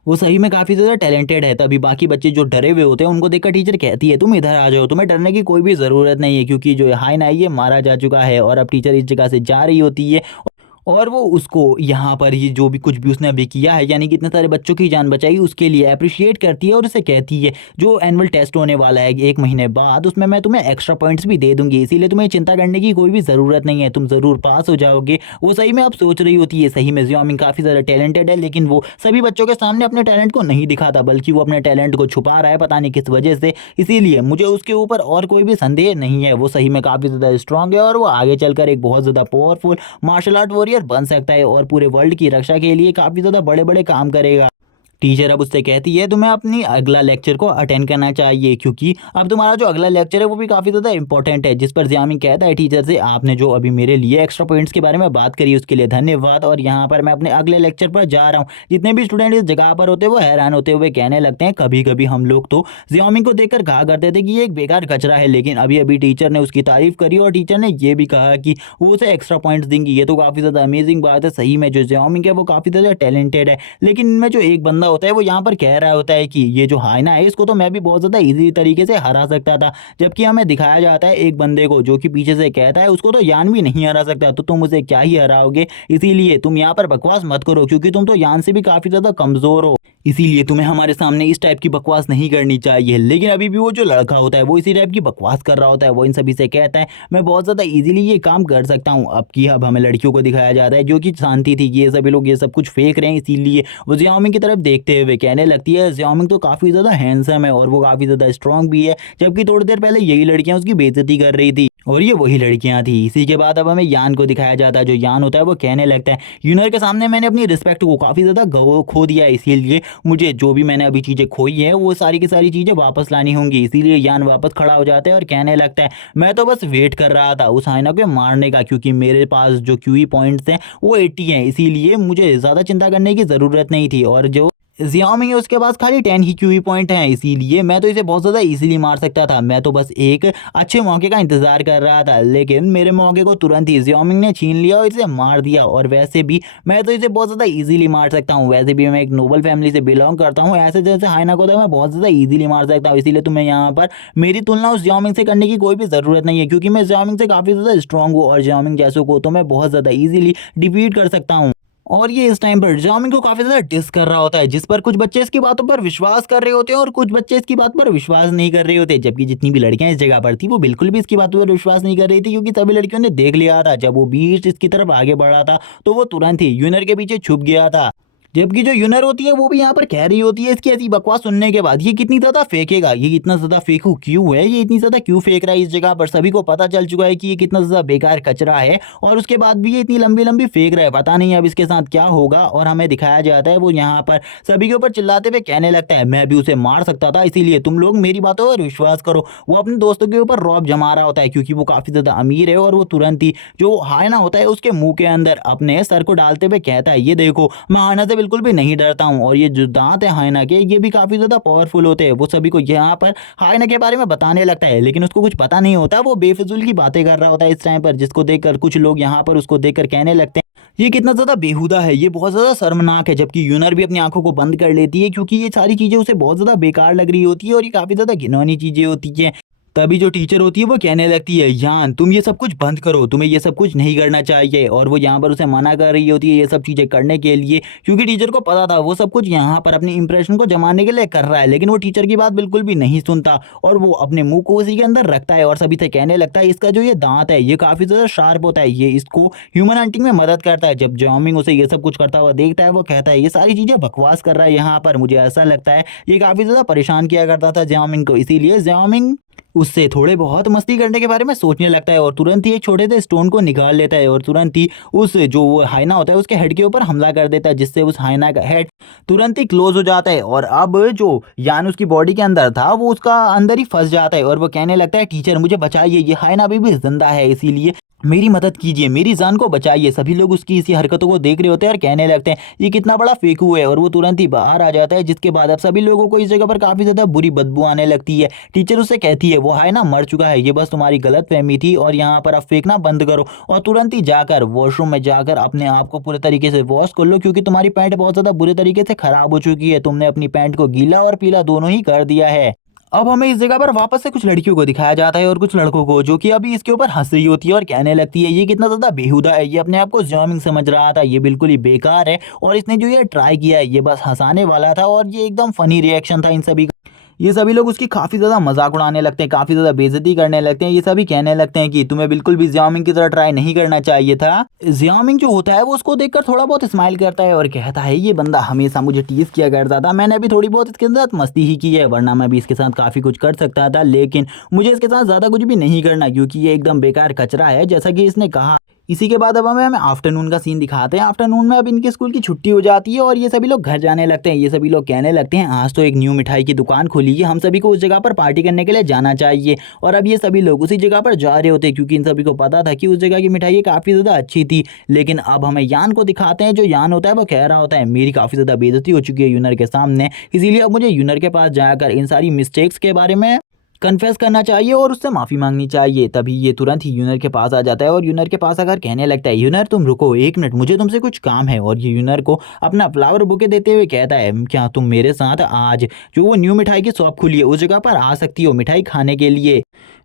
वो सही में काफ़ी ज़्यादा टैलेंटेड है। तभी बाकी बच्चे जो डरे हुए होते हैं उनको देखकर टीचर कहती है तुम इधर आ जाओ, तुम्हें डरने की कोई भी ज़रूरत नहीं है, क्योंकि जो हाइना है ये मारा जा चुका है। और अब टीचर इस जगह से जा रही होती है और वो उसको यहाँ पर ये जो भी कुछ भी उसने अभी किया है, यानी कि इतने सारे बच्चों की जान बचाई, उसके लिए अप्रिशिएट करती है और उसे कहती है जो एनुअल टेस्ट होने वाला है 1 महीने बाद उसमें मैं तुम्हें एक्स्ट्रा पॉइंट्स भी दे दूंगी, इसीलिए तुम्हें चिंता करने की कोई भी ज़रूरत नहीं है, तुम ज़रूर पास हो जाओगे। वो सही में अब सोच रही होती है सही में जियाओमिंग काफ़ी ज़्यादा टैलेंटेड है, लेकिन वो सभी बच्चों के सामने अपने टैलेंट को नहीं दिखाता, बल्कि वो अपने टैलेंट को छुपा रहा है पता नहीं किस वजह से। इसीलिए मुझे उसके ऊपर और कोई भी संदेह नहीं है, वो सही में काफ़ी ज़्यादा स्ट्रॉन्ग है और वो आगे चलकर एक बहुत ज़्यादा पावरफुल मार्शल आर्ट वॉरियर बन सकता है और पूरे वर्ल्ड की रक्षा के लिए काफ़ी ज़्यादा बड़े बड़े काम करेगा। टीचर अब उससे कहती है तुम्हें अपनी अगला लेक्चर को अटेंड करना चाहिए, क्योंकि अब तुम्हारा जो अगला लेक्चर है वो भी काफ़ी ज़्यादा इंपॉर्टेंट है। जिस पर जियाओमिंग कहता है टीचर से आपने जो अभी मेरे लिए एक्स्ट्रा पॉइंट्स के बारे में बात करी उसके लिए धन्यवाद, और यहाँ पर मैं अपने अगले लेक्चर पर जा रहा हूँ। जितने भी स्टूडेंट इस जगह पर होते हैं वो हैरान होते हुए कहने लगते हैं कभी कभी हम लोग तो जियाओमिंग को देखकर कहा करते थे कि ये एक बेकार कचरा है, लेकिन अभी अभी टीचर ने उसकी तारीफ करी और टीचर ने ये भी कहा कि वो उसे एक्स्ट्रा पॉइंट्स देंगी। ये तो काफ़ी ज़्यादा अमेजिंग बात है। सही में जो जियाओमिंग है वो काफ़ी ज़्यादा टैलेंटेड है, लेकिन इनमें जो एक बंदा होता है वो यहाँ पर कह रहा होता है कि ये जो हाइना है इसको तो मैं भी बहुत ज़्यादा ईज़ी तरीके से हरा सकता था। जबकि हमें दिखाया जाता है एक बंदे को जो कि पीछे से कहता है उसको तो यान भी नहीं हरा सकता, तो तुम उसे क्या ही हराओगे, इसीलिए तुम यहाँ पर बकवास मत करो क्योंकि तुम तो यान से भी काफ़ी ज़्यादा कमज़ोर हो, इसीलिए तुम्हें हमारे सामने इस टाइप की बकवास नहीं करनी चाहिए। लेकिन अभी भी वो जो लड़का होता है वो इसी टाइप की बकवास कर रहा होता है। वो इन सभी से कहता है मैं बहुत ज़्यादा इजीली ये काम कर सकता हूँ। अब हमें लड़कियों को दिखाया जाता है जो कि शांति थी, ये सभी लोग ये सब कुछ फेंक रहे हैं, इसीलिए वो ज़ियाओमिंग की तरफ देखते हुए कहने लगती है ज़ियाओमिंग तो काफ़ी ज़्यादा हैंडसम है और वो काफ़ी ज़्यादा स्ट्रॉन्ग भी है, जबकि थोड़ी देर पहले यही लड़कियाँ उसकी बेइज्जती कर रही थी और ये वही लड़कियां थी। इसी के बाद अब हमें यान को दिखाया जाता है। जो यान होता है वो कहने लगता है यूनर के सामने मैंने अपनी रिस्पेक्ट को काफ़ी ज़्यादा खो दिया है, इसीलिए मुझे जो भी मैंने अभी चीज़ें खोई हैं वो सारी की सारी चीज़ें वापस लानी होंगी। इसीलिए यान वापस खड़ा हो जाता है और कहने लगता है मैं तो बस वेट कर रहा था उस हाइना को मारने का, क्योंकि मेरे पास जो क्यूई पॉइंट्स हैं वो 80 हैं, इसीलिए मुझे ज़्यादा चिंता करने की ज़रूरत नहीं थी। और जो ज़ियाओमिंग है उसके पास खाली 10 ही क्यूई पॉइंट हैं, इसीलिए मैं तो इसे बहुत ज़्यादा इजीली मार सकता था। मैं तो बस एक अच्छे मौके का इंतज़ार कर रहा था, लेकिन मेरे मौके को तुरंत ही ज़ियाओमिंग ने छीन लिया और इसे मार दिया। और वैसे भी मैं तो इसे बहुत ज़्यादा इजीली मार सकता हूँ, वैसे भी मैं एक नोबल फैमिली से बिलोंग करता हूँ, ऐसे जैसे हाइना को तो मैं बहुत ज़्यादा इजीली मार सकता हूँ। इसीलिए तुम्हें यहाँ पर मेरी तुलना उस ज़ियाओमिंग से करने की कोई भी ज़रूरत नहीं है, क्योंकि मैं ज़ियाओमिंग से काफ़ी ज़्यादा स्ट्रॉन्ग हूँ और ज़ियाओमिंग जैसों को तो मैं बहुत ज़्यादा ईजिली डिफीट कर सकता हूँ। और ये इस टाइम पर ज़ियाओमिंग को काफ़ी ज़्यादा डिस कर रहा होता है, जिस पर कुछ बच्चे इसकी बातों पर विश्वास कर रहे होते हैं और कुछ बच्चे इसकी बात पर विश्वास नहीं कर रहे होते। जबकि जितनी भी लड़कियां इस जगह पर थी वो बिल्कुल भी इसकी बातों पर विश्वास नहीं कर रही थी, क्योंकि सभी लड़कियों ने देख लिया था जब वो बीस्ट इसकी तरफ आगे बढ़ रहा था तो वो तुरंत ही यूनर के पीछे छुप गया था। जबकि जो यूनर होती है वो भी यहाँ पर कह रही होती है इसकी ऐसी बकवास सुनने के बाद ये कितनी ज़्यादा फेंकेगा, ये इतना ज़्यादा फेंकू क्यों है, ये इतनी ज़्यादा क्यों फेंक रहा है इस जगह पर, सभी को पता चल चुका है कि ये कितना ज़्यादा बेकार कचरा है और उसके बाद भी ये इतनी लंबी लंबी फेंक रहा है, पता नहीं अब इसके साथ क्या होगा। और हमें दिखाया जाता है वो यहाँ पर सभी के ऊपर चिल्लाते हुए कहने लगता है मैं भी उसे मार सकता था, इसीलिए तुम लोग मेरी बातों पर विश्वास करो। वो अपने दोस्तों के ऊपर रौब जमा रहा होता है क्योंकि वो काफ़ी ज़्यादा अमीर है और वो तुरंत ही जो हायना होता है उसके मुंह के अंदर अपने सर को डालते हुए कहता है ये देखो मैं हायना से बिल्कुल भी नहीं डरता हूँ और ये जो दांत है हायना के ये भी काफ़ी ज़्यादा पावरफुल होते हैं। वो सभी को यहाँ पर हायना के बारे में बताने लगता है, लेकिन उसको कुछ पता नहीं होता, वो बेफिजूल की बातें कर रहा होता है इस टाइम पर, जिसको देखकर कुछ लोग यहाँ पर उसको देखकर कहने लगते हैं ये कितना ज़्यादा बेहुदा है, ये बहुत ज़्यादा शर्मनाक है। जबकि यूनर भी अपनी आंखों को बंद कर लेती है क्योंकि ये सारी चीज़ें उसे बहुत ज़्यादा बेकार लग रही होती है और ये काफ़ी ज़्यादा घिनौनी चीज़ें होती हैं। तभी जो टीचर होती है वो कहने लगती है यान तुम ये सब कुछ बंद करो, तुम्हें ये सब कुछ नहीं करना चाहिए, और वो यहाँ पर उसे मना कर रही होती है ये सब चीज़ें करने के लिए, क्योंकि टीचर को पता था वो सब कुछ यहाँ पर अपने इंप्रेशन को जमाने के लिए कर रहा है। लेकिन वो टीचर की बात बिल्कुल भी नहीं सुनता और वो अपने मुंह को उसी के अंदर रखता है और सभी से कहने लगता है इसका जो ये दांत है ये काफ़ी ज़्यादा शार्प होता है, ये इसको ह्यूमन हंटिंग में मदद करता है। जब ज़ियाओमिंग उसे ये सब कुछ करता हुआ देखता है वो कहता है ये सारी चीज़ें बकवास कर रहा है यहाँ पर, मुझे ऐसा लगता है ये काफ़ी ज़्यादा परेशान किया करता था ज़ियाओमिंग को, इसीलिए ज़ियाओमिंग उससे थोड़े बहुत मस्ती करने के बारे में सोचने लगता है और तुरंत ही एक छोटे से स्टोन को निकाल लेता है और तुरंत ही उस जो हाइना होता है उसके हेड के ऊपर हमला कर देता है, जिससे उस हाइना का हेड तुरंत ही क्लोज हो जाता है। और अब जो यान उसकी बॉडी के अंदर था वो उसका अंदर ही फंस जाता है और वो कहने लगता है टीचर मुझे बचाइए, ये हाइना अभी भी जिंदा है, इसीलिए मेरी मदद कीजिए, मेरी जान को बचाइए। सभी लोग उसकी इसी हरकतों को देख रहे होते हैं और कहने लगते हैं ये कितना बड़ा फेंकू है, और वो तुरंत ही बाहर आ जाता है, जिसके बाद अब सभी लोगों को इस जगह पर काफ़ी ज़्यादा बुरी बदबू आने लगती है। टीचर उससे कहती है वो हाइना मर चुका है, ये बस तुम्हारी गलतफहमी थी और यहाँ पर अब फेंकना बंद करो और तुरंत ही जाकर वॉशरूम में जाकर अपने आप को पूरे तरीके से वॉश कर लो, क्योंकि तुम्हारी पैंट बहुत ज़्यादा बुरे तरीके से खराब हो चुकी है, तुमने अपनी पैंट को गीला और पीला दोनों ही कर दिया है। अब हमें इस जगह पर वापस से कुछ लड़कियों को दिखाया जाता है और कुछ लड़कों को, जो कि अभी इसके ऊपर हंस रही होती है और कहने लगती है ये कितना ज़्यादा बेहुदा है, ये अपने आप को ज़ियाओमिंग समझ रहा था, ये बिल्कुल ही बेकार है और इसने जो ये ट्राई किया है ये बस हंसाने वाला था और ये एकदम फनी रिएक्शन था इन सभी का। ये सभी लोग उसकी काफ़ी ज़्यादा मजाक उड़ाने लगते हैं, काफ़ी ज़्यादा बेइज्जती करने लगते हैं। ये सभी कहने लगते हैं कि तुम्हें बिल्कुल भी ज़ियाओमिंग की तरह ट्राई नहीं करना चाहिए था। ज़ियाओमिंग जो होता है वो उसको देखकर थोड़ा बहुत स्माइल करता है और कहता है ये बंदा हमेशा मुझे टीज़ किया करता था, मैंने अभी थोड़ी बहुत इसके साथ मस्ती ही की है, वरना मैं भी इसके साथ काफ़ी कुछ कर सकता था, लेकिन मुझे इसके साथ ज़्यादा कुछ भी नहीं करना क्योंकि ये एकदम बेकार कचरा है, जैसा कि इसने कहा। इसी के बाद अब हमें आफ्टरनून का सीन दिखाते हैं। आफ्टरनून में अब इनके स्कूल की छुट्टी हो जाती है और ये सभी लोग घर जाने लगते हैं। ये सभी लोग कहने लगते हैं आज तो एक न्यू मिठाई की दुकान खुली है, हम सभी को उस जगह पर पार्टी करने के लिए जाना चाहिए। और अब ये सभी लोग उसी जगह पर जा रहे होते हैं क्योंकि इन सभी को पता था कि उस जगह की मिठाई काफ़ी ज़्यादा अच्छी थी। लेकिन अब हमें यान को दिखाते हैं। जो यान होता है वो कह रहा होता है मेरी काफ़ी ज़्यादा बेइज्जती हो चुकी है यूनर के सामने, इसीलिए अब मुझे यूनर के पास जाकर इन सारी मिस्टेक्स के बारे में कन्फेस करना चाहिए और उससे माफ़ी माँगनी चाहिए। तभी ये तुरंत ही यूनर के पास आ जाता है और यूनर के पास आकर कहने लगता है, यूनर तुम रुको 1 मिनट, मुझे तुमसे कुछ काम है। और ये यूनर को अपना फ्लावर बुके देते हुए कहता है, क्या तुम मेरे साथ आज जो वो न्यू मिठाई की शॉप खुली है उस जगह पर आ सकती हो मिठाई खाने के लिए?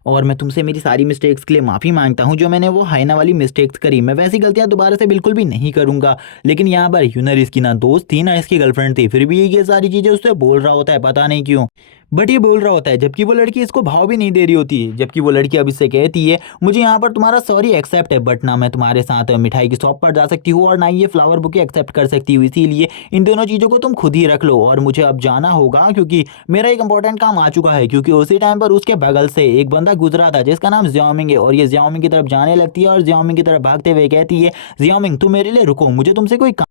और मैं तुमसे मेरी सारी मिस्टेक्स के लिए माफ़ी माँगता हूँ, जो मैंने वो हाइना वाली मिस्टेक्स करी। मैं वैसी गलतियाँ दोबारा से बिल्कुल भी नहीं करूँगा। लेकिन यहाँ पर यूनर इसकी ना दोस्त थी, ना इसकी गर्लफ्रेंड थी, फिर भी ये सारी चीज़ें उससे बोल रहा होता है, पता नहीं क्यों। बट ये बोल रहा होता है जबकि वो लड़की इसको भाव भी नहीं दे रही होती है। जबकि वो लड़की अब इससे कहती है, मुझे यहाँ पर तुम्हारा सॉरी एक्सेप्ट है, बट ना मैं तुम्हारे साथ मिठाई की शॉप पर जा सकती हूँ और ना ही ये फ्लावर बुके एक्सेप्ट कर सकती हूँ। इसीलिए इन दोनों चीज़ों को तुम खुद ही रख लो और मुझे अब जाना होगा, क्योंकि मेरा एक इंपॉर्टेंट काम आ चुका है। क्योंकि उसी टाइम पर उसके बगल से एक बंदा गुजरा था जिसका नाम ज़ियाओमिंग है, और ये ज़ियाओमिंग की तरफ जाने लगती है और ज़ियाओमिंग की तरफ भागते हुए कहती है, ज़ियाओमिंग तुम मेरे लिए रुको, मुझे तुमसे कोई काम।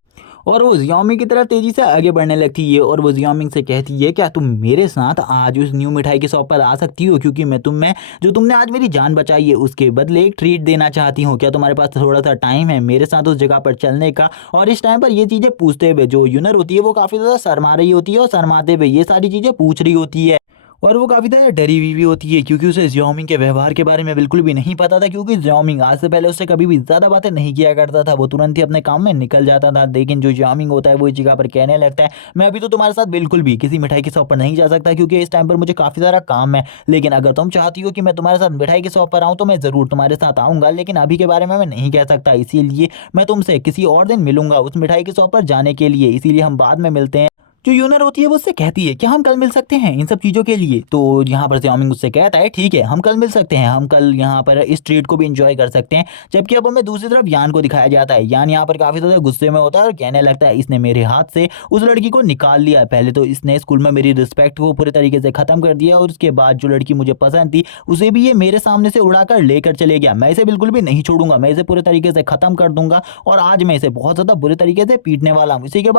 और वो ज़ियाओमिंग की तरफ तेज़ी से आगे बढ़ने लगती है और वो ज़ियाओमिंग से कहती है, क्या तुम मेरे साथ आज उस न्यू मिठाई की शॉप पर आ सकती हो? क्योंकि मैं तुम्हें, जो तुमने आज मेरी जान बचाई है, उसके बदले एक ट्रीट देना चाहती हूँ। क्या तुम्हारे पास थोड़ा सा टाइम है मेरे साथ उस जगह पर चलने का? और इस टाइम पर ये चीज़ें पूछते हुए जो यूनर होती है वो काफ़ी ज़्यादा शर्मा रही होती है और शर्माते हुए ये सारी चीज़ें पूछ रही होती है। और वो काफ़ी ज़्यादा डरी हुई भी होती है, क्योंकि उसे ज़ियाओमिंग के व्यवहार के बारे में बिल्कुल भी नहीं पता था। क्योंकि ज़ियाओमिंग आज से पहले उससे कभी भी ज़्यादा बातें नहीं किया करता था, वो तुरंत ही अपने काम में निकल जाता था। लेकिन जो ज़ियाओमिंग होता है वो इस जगह पर कहने लगता है, मैं अभी तो तुम्हारे साथ बिल्कुल भी किसी मिठाई की शॉप पर नहीं जा सकता, क्योंकि इस टाइम पर मुझे काफ़ी सारा काम है। लेकिन अगर तुम चाहती हो कि मैं तुम्हारे साथ मिठाई की शॉप पर आऊँ तो मैं ज़रूर तुम्हारे साथ आऊँगा, लेकिन अभी के बारे में मैं नहीं कह सकता। इसीलिए मैं तुमसे किसी और दिन मिलूंगा उस मिठाई की शॉप पर जाने के लिए, इसीलिए हम बाद में मिलते हैं। जो यूनर होती है वो उससे कहती है, क्या हम कल मिल सकते हैं इन सब चीज़ों के लिए? तो यहाँ पर ज़ियाओमिंग उससे कहता है, ठीक है हम कल मिल सकते हैं, हम कल यहाँ पर इस ट्रीट को भी एंजॉय कर सकते हैं। जबकि अब हमें दूसरी तरफ यान को दिखाया जाता है। यान यहाँ पर काफ़ी ज़्यादा गुस्से में होता है और कहने लगता है, इसने मेरे हाथ से उस लड़की को निकाल लिया। पहले तो इसने स्कूल में मेरी रिस्पेक्ट को पूरे तरीके से ख़त्म कर दिया, और उसके बाद जो लड़की मुझे पसंद थी उसे भी ये मेरे सामने से उड़ाकर लेकर चले गया। मैं इसे बिल्कुल भी नहीं छोड़ूंगा, मैं इसे पूरे तरीके से ख़त्म कर दूंगा और आज मैं इसे बहुत ज़्यादा बुरे तरीके से पीटने वाला हूँ। इसी के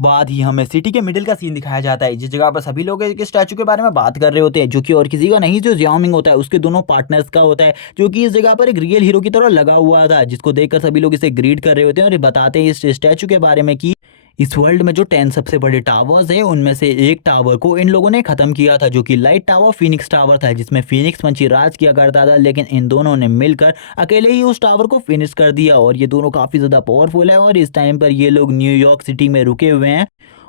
बाद ही हमें सिटी के मिडिल का सीन दिखाया जाता है, जिस जगह पर सभी लोग एक स्टैचू के बारे में बात कर रहे होते हैं, जो कि और किसी का नहीं, जो ज़ियाओमिंग होता है उसके दोनों पार्टनर्स का होता है, जो कि इस जगह पर एक रियल हीरो की तरह लगा हुआ था, जिसको देखकर सभी लोग इसे ग्रीट कर रहे होते हैं और ये बताते हैं इस स्टैचू के बारे में कि इस वर्ल्ड में जो 10 सबसे बड़े टावर्स हैं उनमें से एक टावर को इन लोगों ने खत्म किया था, जो कि लाइट टावर फीनिक्स टावर था, जिसमें फीनिक्स पंछी राज किया करता था। लेकिन इन दोनों ने मिलकर अकेले ही उस टावर को फिनिश कर दिया, और ये दोनों काफ़ी ज़्यादा पावरफुल है। और इस टाइम पर ये लोग न्यूयॉर्क सिटी में रुके हुए हैं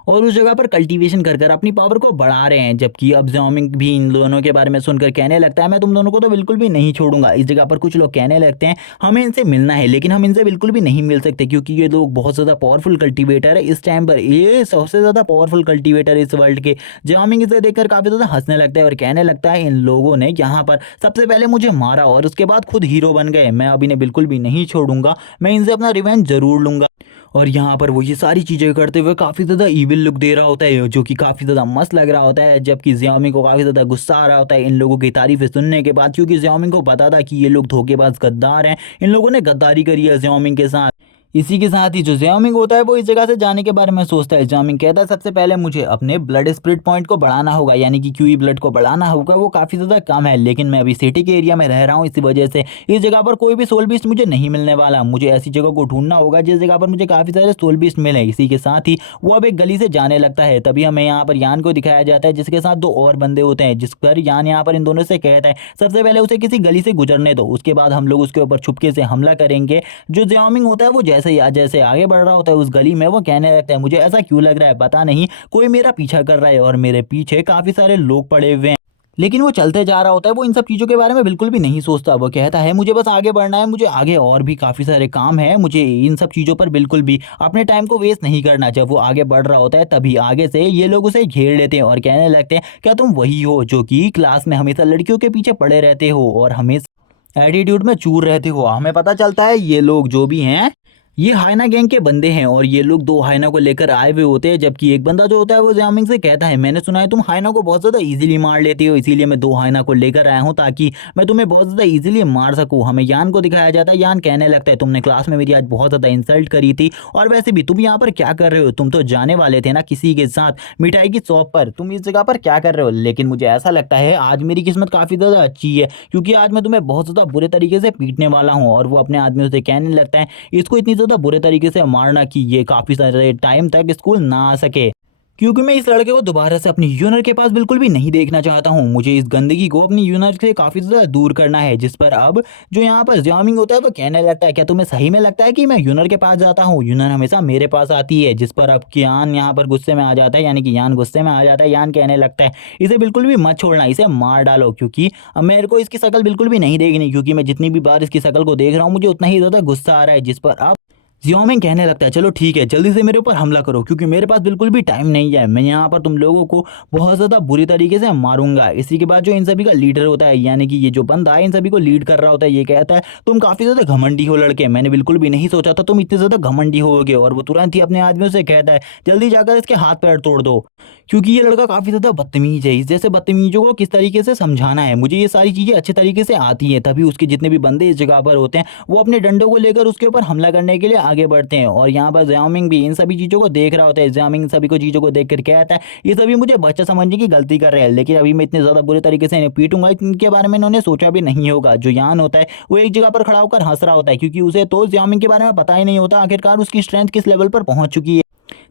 और उस जगह पर कल्टीवेशन कर कर अपनी पावर को बढ़ा रहे हैं। जबकि अब ज़ियाओमिंग भी इन दोनों के बारे में सुनकर कहने लगता है, मैं तुम दोनों को तो बिल्कुल भी नहीं छोड़ूंगा। इस जगह पर कुछ लोग कहने लगते हैं, हमें इनसे मिलना है, लेकिन हम इनसे बिल्कुल भी नहीं मिल सकते, क्योंकि ये लोग बहुत ज़्यादा पावरफुल कल्टीवेटर है। इस टाइम पर ये सबसे ज़्यादा पावरफुल कल्टीवेटर इस वर्ल्ड के। ज़ियाओमिंग इसे देखकर काफ़ी ज़्यादा हंसने लगता है और कहने लगता है, इन लोगों ने यहाँ पर सबसे पहले मुझे मारा और उसके बाद खुद हीरो बन गए, मैं अब इन्हें बिल्कुल भी नहीं छोड़ूंगा, मैं इनसे अपना रिवेंज ज़रूर लूंगा। और यहाँ पर वो ये सारी चीज़ें करते हुए काफ़ी ज़्यादा ईविल लुक दे रहा होता है, जो कि काफ़ी ज़्यादा मस्त लग रहा होता है। जबकि ज़ियाओमिंग को काफ़ी ज़्यादा गुस्सा आ रहा होता है इन लोगों की तारीफ़ें सुनने के बाद, क्योंकि ज़ियाओमिंग को पता था कि ये लोग धोखेबाज गद्दार हैं, इन लोगों ने गद्दारी करी है ज़ियाओमिंग के साथ। इसी के साथ ही जो ज़ियाओमिंग होता है वो इस जगह से जाने के बारे में सोचता है। ज़ियाओमिंग कहता है, सबसे पहले मुझे अपने ब्लड स्पिरिट पॉइंट को बढ़ाना होगा, यानी कि क्यूई ब्लड को बढ़ाना होगा। वो काफ़ी ज़्यादा कम है, लेकिन मैं अभी सिटी के एरिया में रह रहा हूँ, इसी वजह से इस जगह पर कोई भी सोल बीस्ट मुझे नहीं मिलने वाला। मुझे ऐसी जगह को ढूंढना होगा जिस जगह पर मुझे काफ़ी सारे सोल बीस्ट मिले। इसी के साथ ही वो अब एक गली से जाने लगता है। तभी हमें यहाँ पर यान को दिखाया जाता है, जिसके साथ दो और बंदे होते हैं, जिस पर यान यहाँ पर इन दोनों से कहता है, सबसे पहले उसे किसी गली से गुजरने दो, उसके बाद हम लोग उसके ऊपर छुपके से हमला करेंगे। जो ज़ियाओमिंग होता है वो जैसे आगे बढ़ रहा होता है उस गली में, वो कहने लगता है, मुझे ऐसा क्यों लग रहा है पता नहीं, कोई मेरा पीछा कर रहा है और मेरे पीछे काफ़ी सारे लोग पड़े हुए हैं। लेकिन वो चलते जा रहा होता है, वो इन सब चीज़ों के बारे में बिल्कुल भी नहीं सोचता। वो कहता है, मुझे बस आगे बढ़ना है, मुझे आगे और भी काफ़ी सारे काम हैं, मुझे इन सब चीज़ों पर बिल्कुल भी अपने टाइम को वेस्ट नहीं करना। जब वो आगे बढ़ रहा होता है तभी आगे से ये लोग उसे घेर लेते हैं और कहने लगते हैं, क्या तुम वही हो जो कि क्लास में हमेशा लड़कियों के पीछे पड़े रहते हो और हमेशा एटीट्यूड में चूर रहते हो? हमें पता चलता है ये लोग जो भी हैं ये हाइना गैंग के बंदे हैं और ये लोग दो हाइना को लेकर आए हुए होते हैं। जबकि एक बंदा जो होता है वो ज़ियाओमिंग से कहता है, मैंने सुना है तुम हाइना को बहुत ज़्यादा इजीली मार लेती हो, इसीलिए मैं दो हाइना को लेकर आया हूँ ताकि मैं तुम्हें बहुत ज़्यादा इजीली मार सकूँ। हमें यान को दिखाया जाता है। यान कहने लगता है, तुमने क्लास में मेरी आज बहुत ज़्यादा इंसल्ट करी थी, और वैसे भी तुम यहाँ पर क्या कर रहे हो? तुम तो जाने वाले थे ना किसी के साथ मिठाई की शॉप पर, तुम इस जगह पर क्या कर रहे हो? लेकिन मुझे ऐसा लगता है आज मेरी किस्मत काफ़ी ज़्यादा अच्छी है, क्योंकि आज मैं तुम्हें बहुत ज़्यादा बुरे तरीके से पीटने वाला हूँ। और वो अपने आदमियों से कहने लगता है, इसको इतनी ज़्यादा बुरे तरीके से मारना कि ये काफ़ी सारे टाइम तक स्कूल ना आ सके। क्योंकि मैं इस लड़के को दोबारा से अपनी यूनिट के पास बिल्कुल भी नहीं देखना चाहता हूँ। मुझे इस गंदगी को अपनी यूनिट से काफ़ी ज़्यादा दूर करना है, जिस पर अब जो यहाँ पर ज़ियाओमिंग होता है वो कहने लगता है, क्या तुम्हें सही में लगता है कि मैं यूनिट के पास जाता हूँ? यूनिट हमेशा मेरे पास आती है। जिस पर अब कियान यहाँ पर गुस्से में आ जाता है, यानी कि यान गुस्से में आ जाता है। यान कहने लगता है, इसे बिल्कुल भी मत छोड़ना, इसे मार डालो, क्योंकि अब मेरे को इसकी शक्ल बिल्कुल भी नहीं देखनी, क्योंकि मैं जितनी भी बार इसकी शक्ल को देख रहा हूँ मुझे उतना ही ज़्यादा गुस्सा आ रहा है। जिस पर अब ज़ियाओमिंग कहने लगता है, चलो ठीक है, जल्दी से मेरे ऊपर हमला करो, क्योंकि मेरे पास बिल्कुल भी टाइम नहीं है। मैं यहाँ पर तुम लोगों को बहुत ज़्यादा बुरी तरीके से मारूंगा। इसी के बाद जो इन सभी का लीडर होता है, यानी कि ये जो बंदा है इन सभी को लीड कर रहा होता है, ये कहता है, तुम काफ़ी ज़्यादा घमंडी हो लड़के, मैंने बिल्कुल भी नहीं सोचा था तुम इतने ज़्यादा घमंडी होगे। और वो तुरंत ही अपने आदमियों से कहता है, जल्दी जाकर इसके हाथ पैर तोड़ दो, क्योंकि ये लड़का काफ़ी ज़्यादा बदतमीज़ है। इस जैसे बदतमीज़ों को किस तरीके से समझाना है, मुझे ये सारी चीज़ें अच्छे तरीके से आती हैं। तभी उसके जितने भी बंदे इस जगह पर होते हैं वो अपने डंडों को लेकर उसके ऊपर हमला करने के लिए आगे बढ़ते हैं। और यहाँ पर ज़ियाओमिंग भी इन सभी चीज़ों को देख रहा होता है। ज़ियाओमिंग सभी को चीज़ों को देख कर कहता है, ये सभी मुझे बच्चा समझने की गलती कर रहे हैं, लेकिन अभी मैं इतने ज़्यादा बुरे तरीके से इन्हें पीटूंगा, इनके बारे में इन्होंने सोचा भी नहीं होगा। जो यान होता है वो एक जगह पर खड़ा होकर हंस रहा होता है, क्योंकि उसे तो ज़ियाओमिंग के बारे में पता ही नहीं होता आखिरकार उसकी स्ट्रेंथ किस लेवल पर पहुंच चुकी है।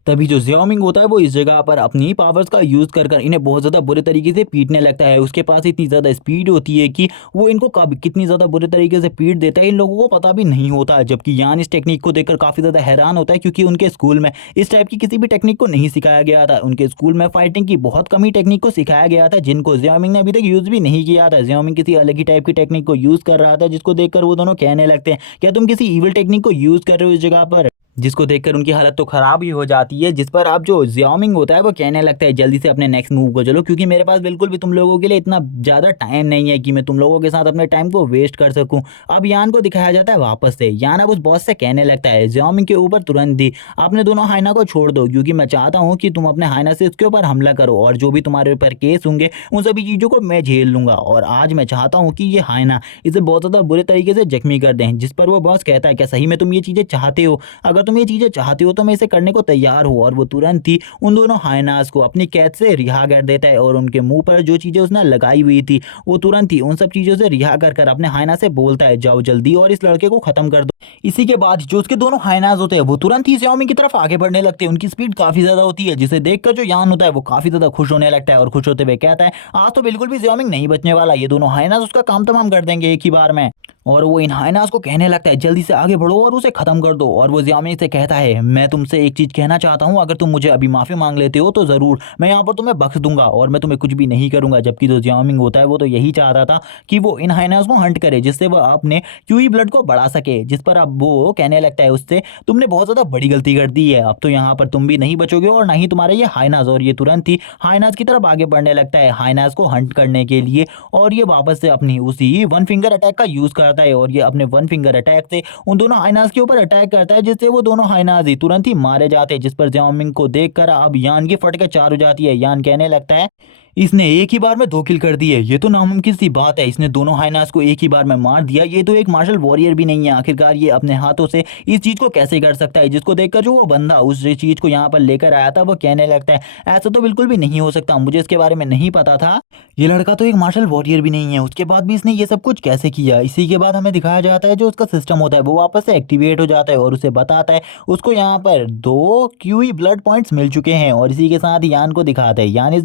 तभी जो ज़ियाओमिंग होता है वो इस जगह पर अपनी पावर्स का यूज़ कर कर इन्हें बहुत ज़्यादा बुरे तरीके से पीटने लगता है। उसके पास इतनी ज़्यादा स्पीड होती है कि वो इनको कब कितनी ज़्यादा बुरे तरीके से पीट देता है इन लोगों को पता भी नहीं होता। जबकि यान इस टेक्निक को देखकर काफ़ी ज़्यादा हैरान होता है, क्योंकि उनके स्कूल में इस टाइप की किसी भी टेक्निक को नहीं सिखाया गया था। उनके स्कूल में फाइटिंग की बहुत कम ही टेक्निक को सिखाया गया था, जिनको ज़ियाओमिंग ने अभी तक यूज़ भी नहीं किया था। ज़ियाओमिंग किसी अलग ही टाइप की टेक्निक को यूज़ कर रहा था, जिसको देखकर वो दोनों कहने लगते हैं, क्या तुम किसी ईविल टेक्निक को यूज़ कर रहे हो इस जगह पर? जिसको देखकर उनकी हालत तो ख़राब ही हो जाती है। जिस पर अब जो ज़ियाओमिंग होता है वो कहने लगता है, जल्दी से अपने नेक्स्ट मूव को चलो, क्योंकि मेरे पास बिल्कुल भी तुम लोगों के लिए इतना ज़्यादा टाइम नहीं है कि मैं तुम लोगों के साथ अपने टाइम को वेस्ट कर सकूं। अब यान को दिखाया जाता है वापस से। यान अब उस बॉस से कहने लगता है, ज़ियाओमिंग के ऊपर तुरंत ही अपने दोनों हाइना को छोड़ दो, क्योंकि मैं चाहता हूँ कि तुम अपने हाइना से इसके ऊपर हमला करो, और जो भी तुम्हारे ऊपर केस होंगे उन सभी चीज़ों को मैं झेल लूँगा। और आज मैं चाहता हूँ कि ये हाइना इसे बहुत ज़्यादा बुरे तरीके से जख्मी कर दें। जिस पर वो बॉस कहता है, क्या सही में तुम ये चीज़ें चाहते हो? अगर तुम ये चीज़ें चाहते हो तो मैं इसे करने को तैयार हूँ। और वो तुरंत ही उन दोनों हाइनास को अपनी कैद से रिहा कर देता है, और उनके मुंह पर जो चीज़ें उसने लगाई हुई थी वो तुरंत ही उन सब चीज़ों से रिहा कर कर अपने हाइना से बोलता है, जाओ जल्दी और इस लड़के को ख़त्म कर दो। इसी के बाद जो उसके दोनों हाइनास होते हैं वो तुरंत ही ज़ियाओमिंग की तरफ आगे बढ़ने लगते हैं। उनकी स्पीड काफ़ी ज़्यादा होती है, जिसे देखकर जो यान होता है वो काफ़ी ज़्यादा खुश होने लगता है, और खुश होते हुए कहता है, आज तो बिल्कुल भी ज़ियाओमिंग नहीं बचने वाला, ये दोनों हाइनास उसका काम तमाम कर देंगे एक ही बार में। और वो इन हाइनास को कहने लगता है, जल्दी से आगे बढ़ो और उसे ख़त्म कर दो। और वो ज़ियाओमिंग से कहता है, मैं तुमसे एक चीज़ कहना चाहता हूँ, अगर तुम मुझे अभी माफ़ी मांग लेते हो तो ज़रूर मैं यहाँ पर तुम्हें बख्श दूंगा, और मैं तुम्हें कुछ भी नहीं करूँगा। जबकि जो ज़ियाओमिंग होता है वो तो यही चाहता था कि वो इन हाइनास को हंट करे, जिससे वह अपने क्यूई ब्लड को बढ़ा सके। जिस पर अब वो कहने लगता है उससे, तुमने बहुत ज़्यादा बड़ी गलती कर दी है, अब तो यहाँ पर तुम भी नहीं बचोगे और ना ही तुम्हारे ये हाइनास। और ये तुरंत ही हाइनास की तरफ आगे बढ़ने लगता है हाइनास को हंट करने के लिए, और ये वापस से अपनी उसी वन फिंगर अटैक का यूज़ करता है, और ये अपने वन फिंगर अटैक से उन दोनों हाइनास के ऊपर अटैक करता है, जिससे वो दोनों हाइनास ही तुरंत ही मारे जाते हैं। जिस पर ज़ियाओमिंग को देखकर अब यान की फट के चार हो जाती है। यान कहने लगता है, इसने एक ही बार में 2 किल कर दिए, ये तो नामुमकिन सी बात है, इसने दोनों हाइनास को एक ही बार में मार दिया, ये तो एक मार्शल वॉरियर भी नहीं है, आखिरकार ये अपने हाथों से इस चीज़ को कैसे कर सकता है। जिसको देखकर जो वो बंदा उस चीज़ को यहाँ पर लेकर आया था वो कहने लगता है, ऐसा तो बिल्कुल भी नहीं हो सकता, मुझे इसके बारे में नहीं पता था, ये लड़का तो एक मार्शल वॉरियर भी नहीं है, उसके बाद भी इसने ये सब कुछ कैसे किया। इसी के बाद हमें दिखाया जाता है जो उसका सिस्टम होता है वो वापस से एक्टिवेट हो जाता है, और उसे बताता है उसको यहाँ पर 2 क्यूई ब्लड पॉइंट्स मिल चुके हैं। और इसी के साथ यान को दिखाता है, यान इस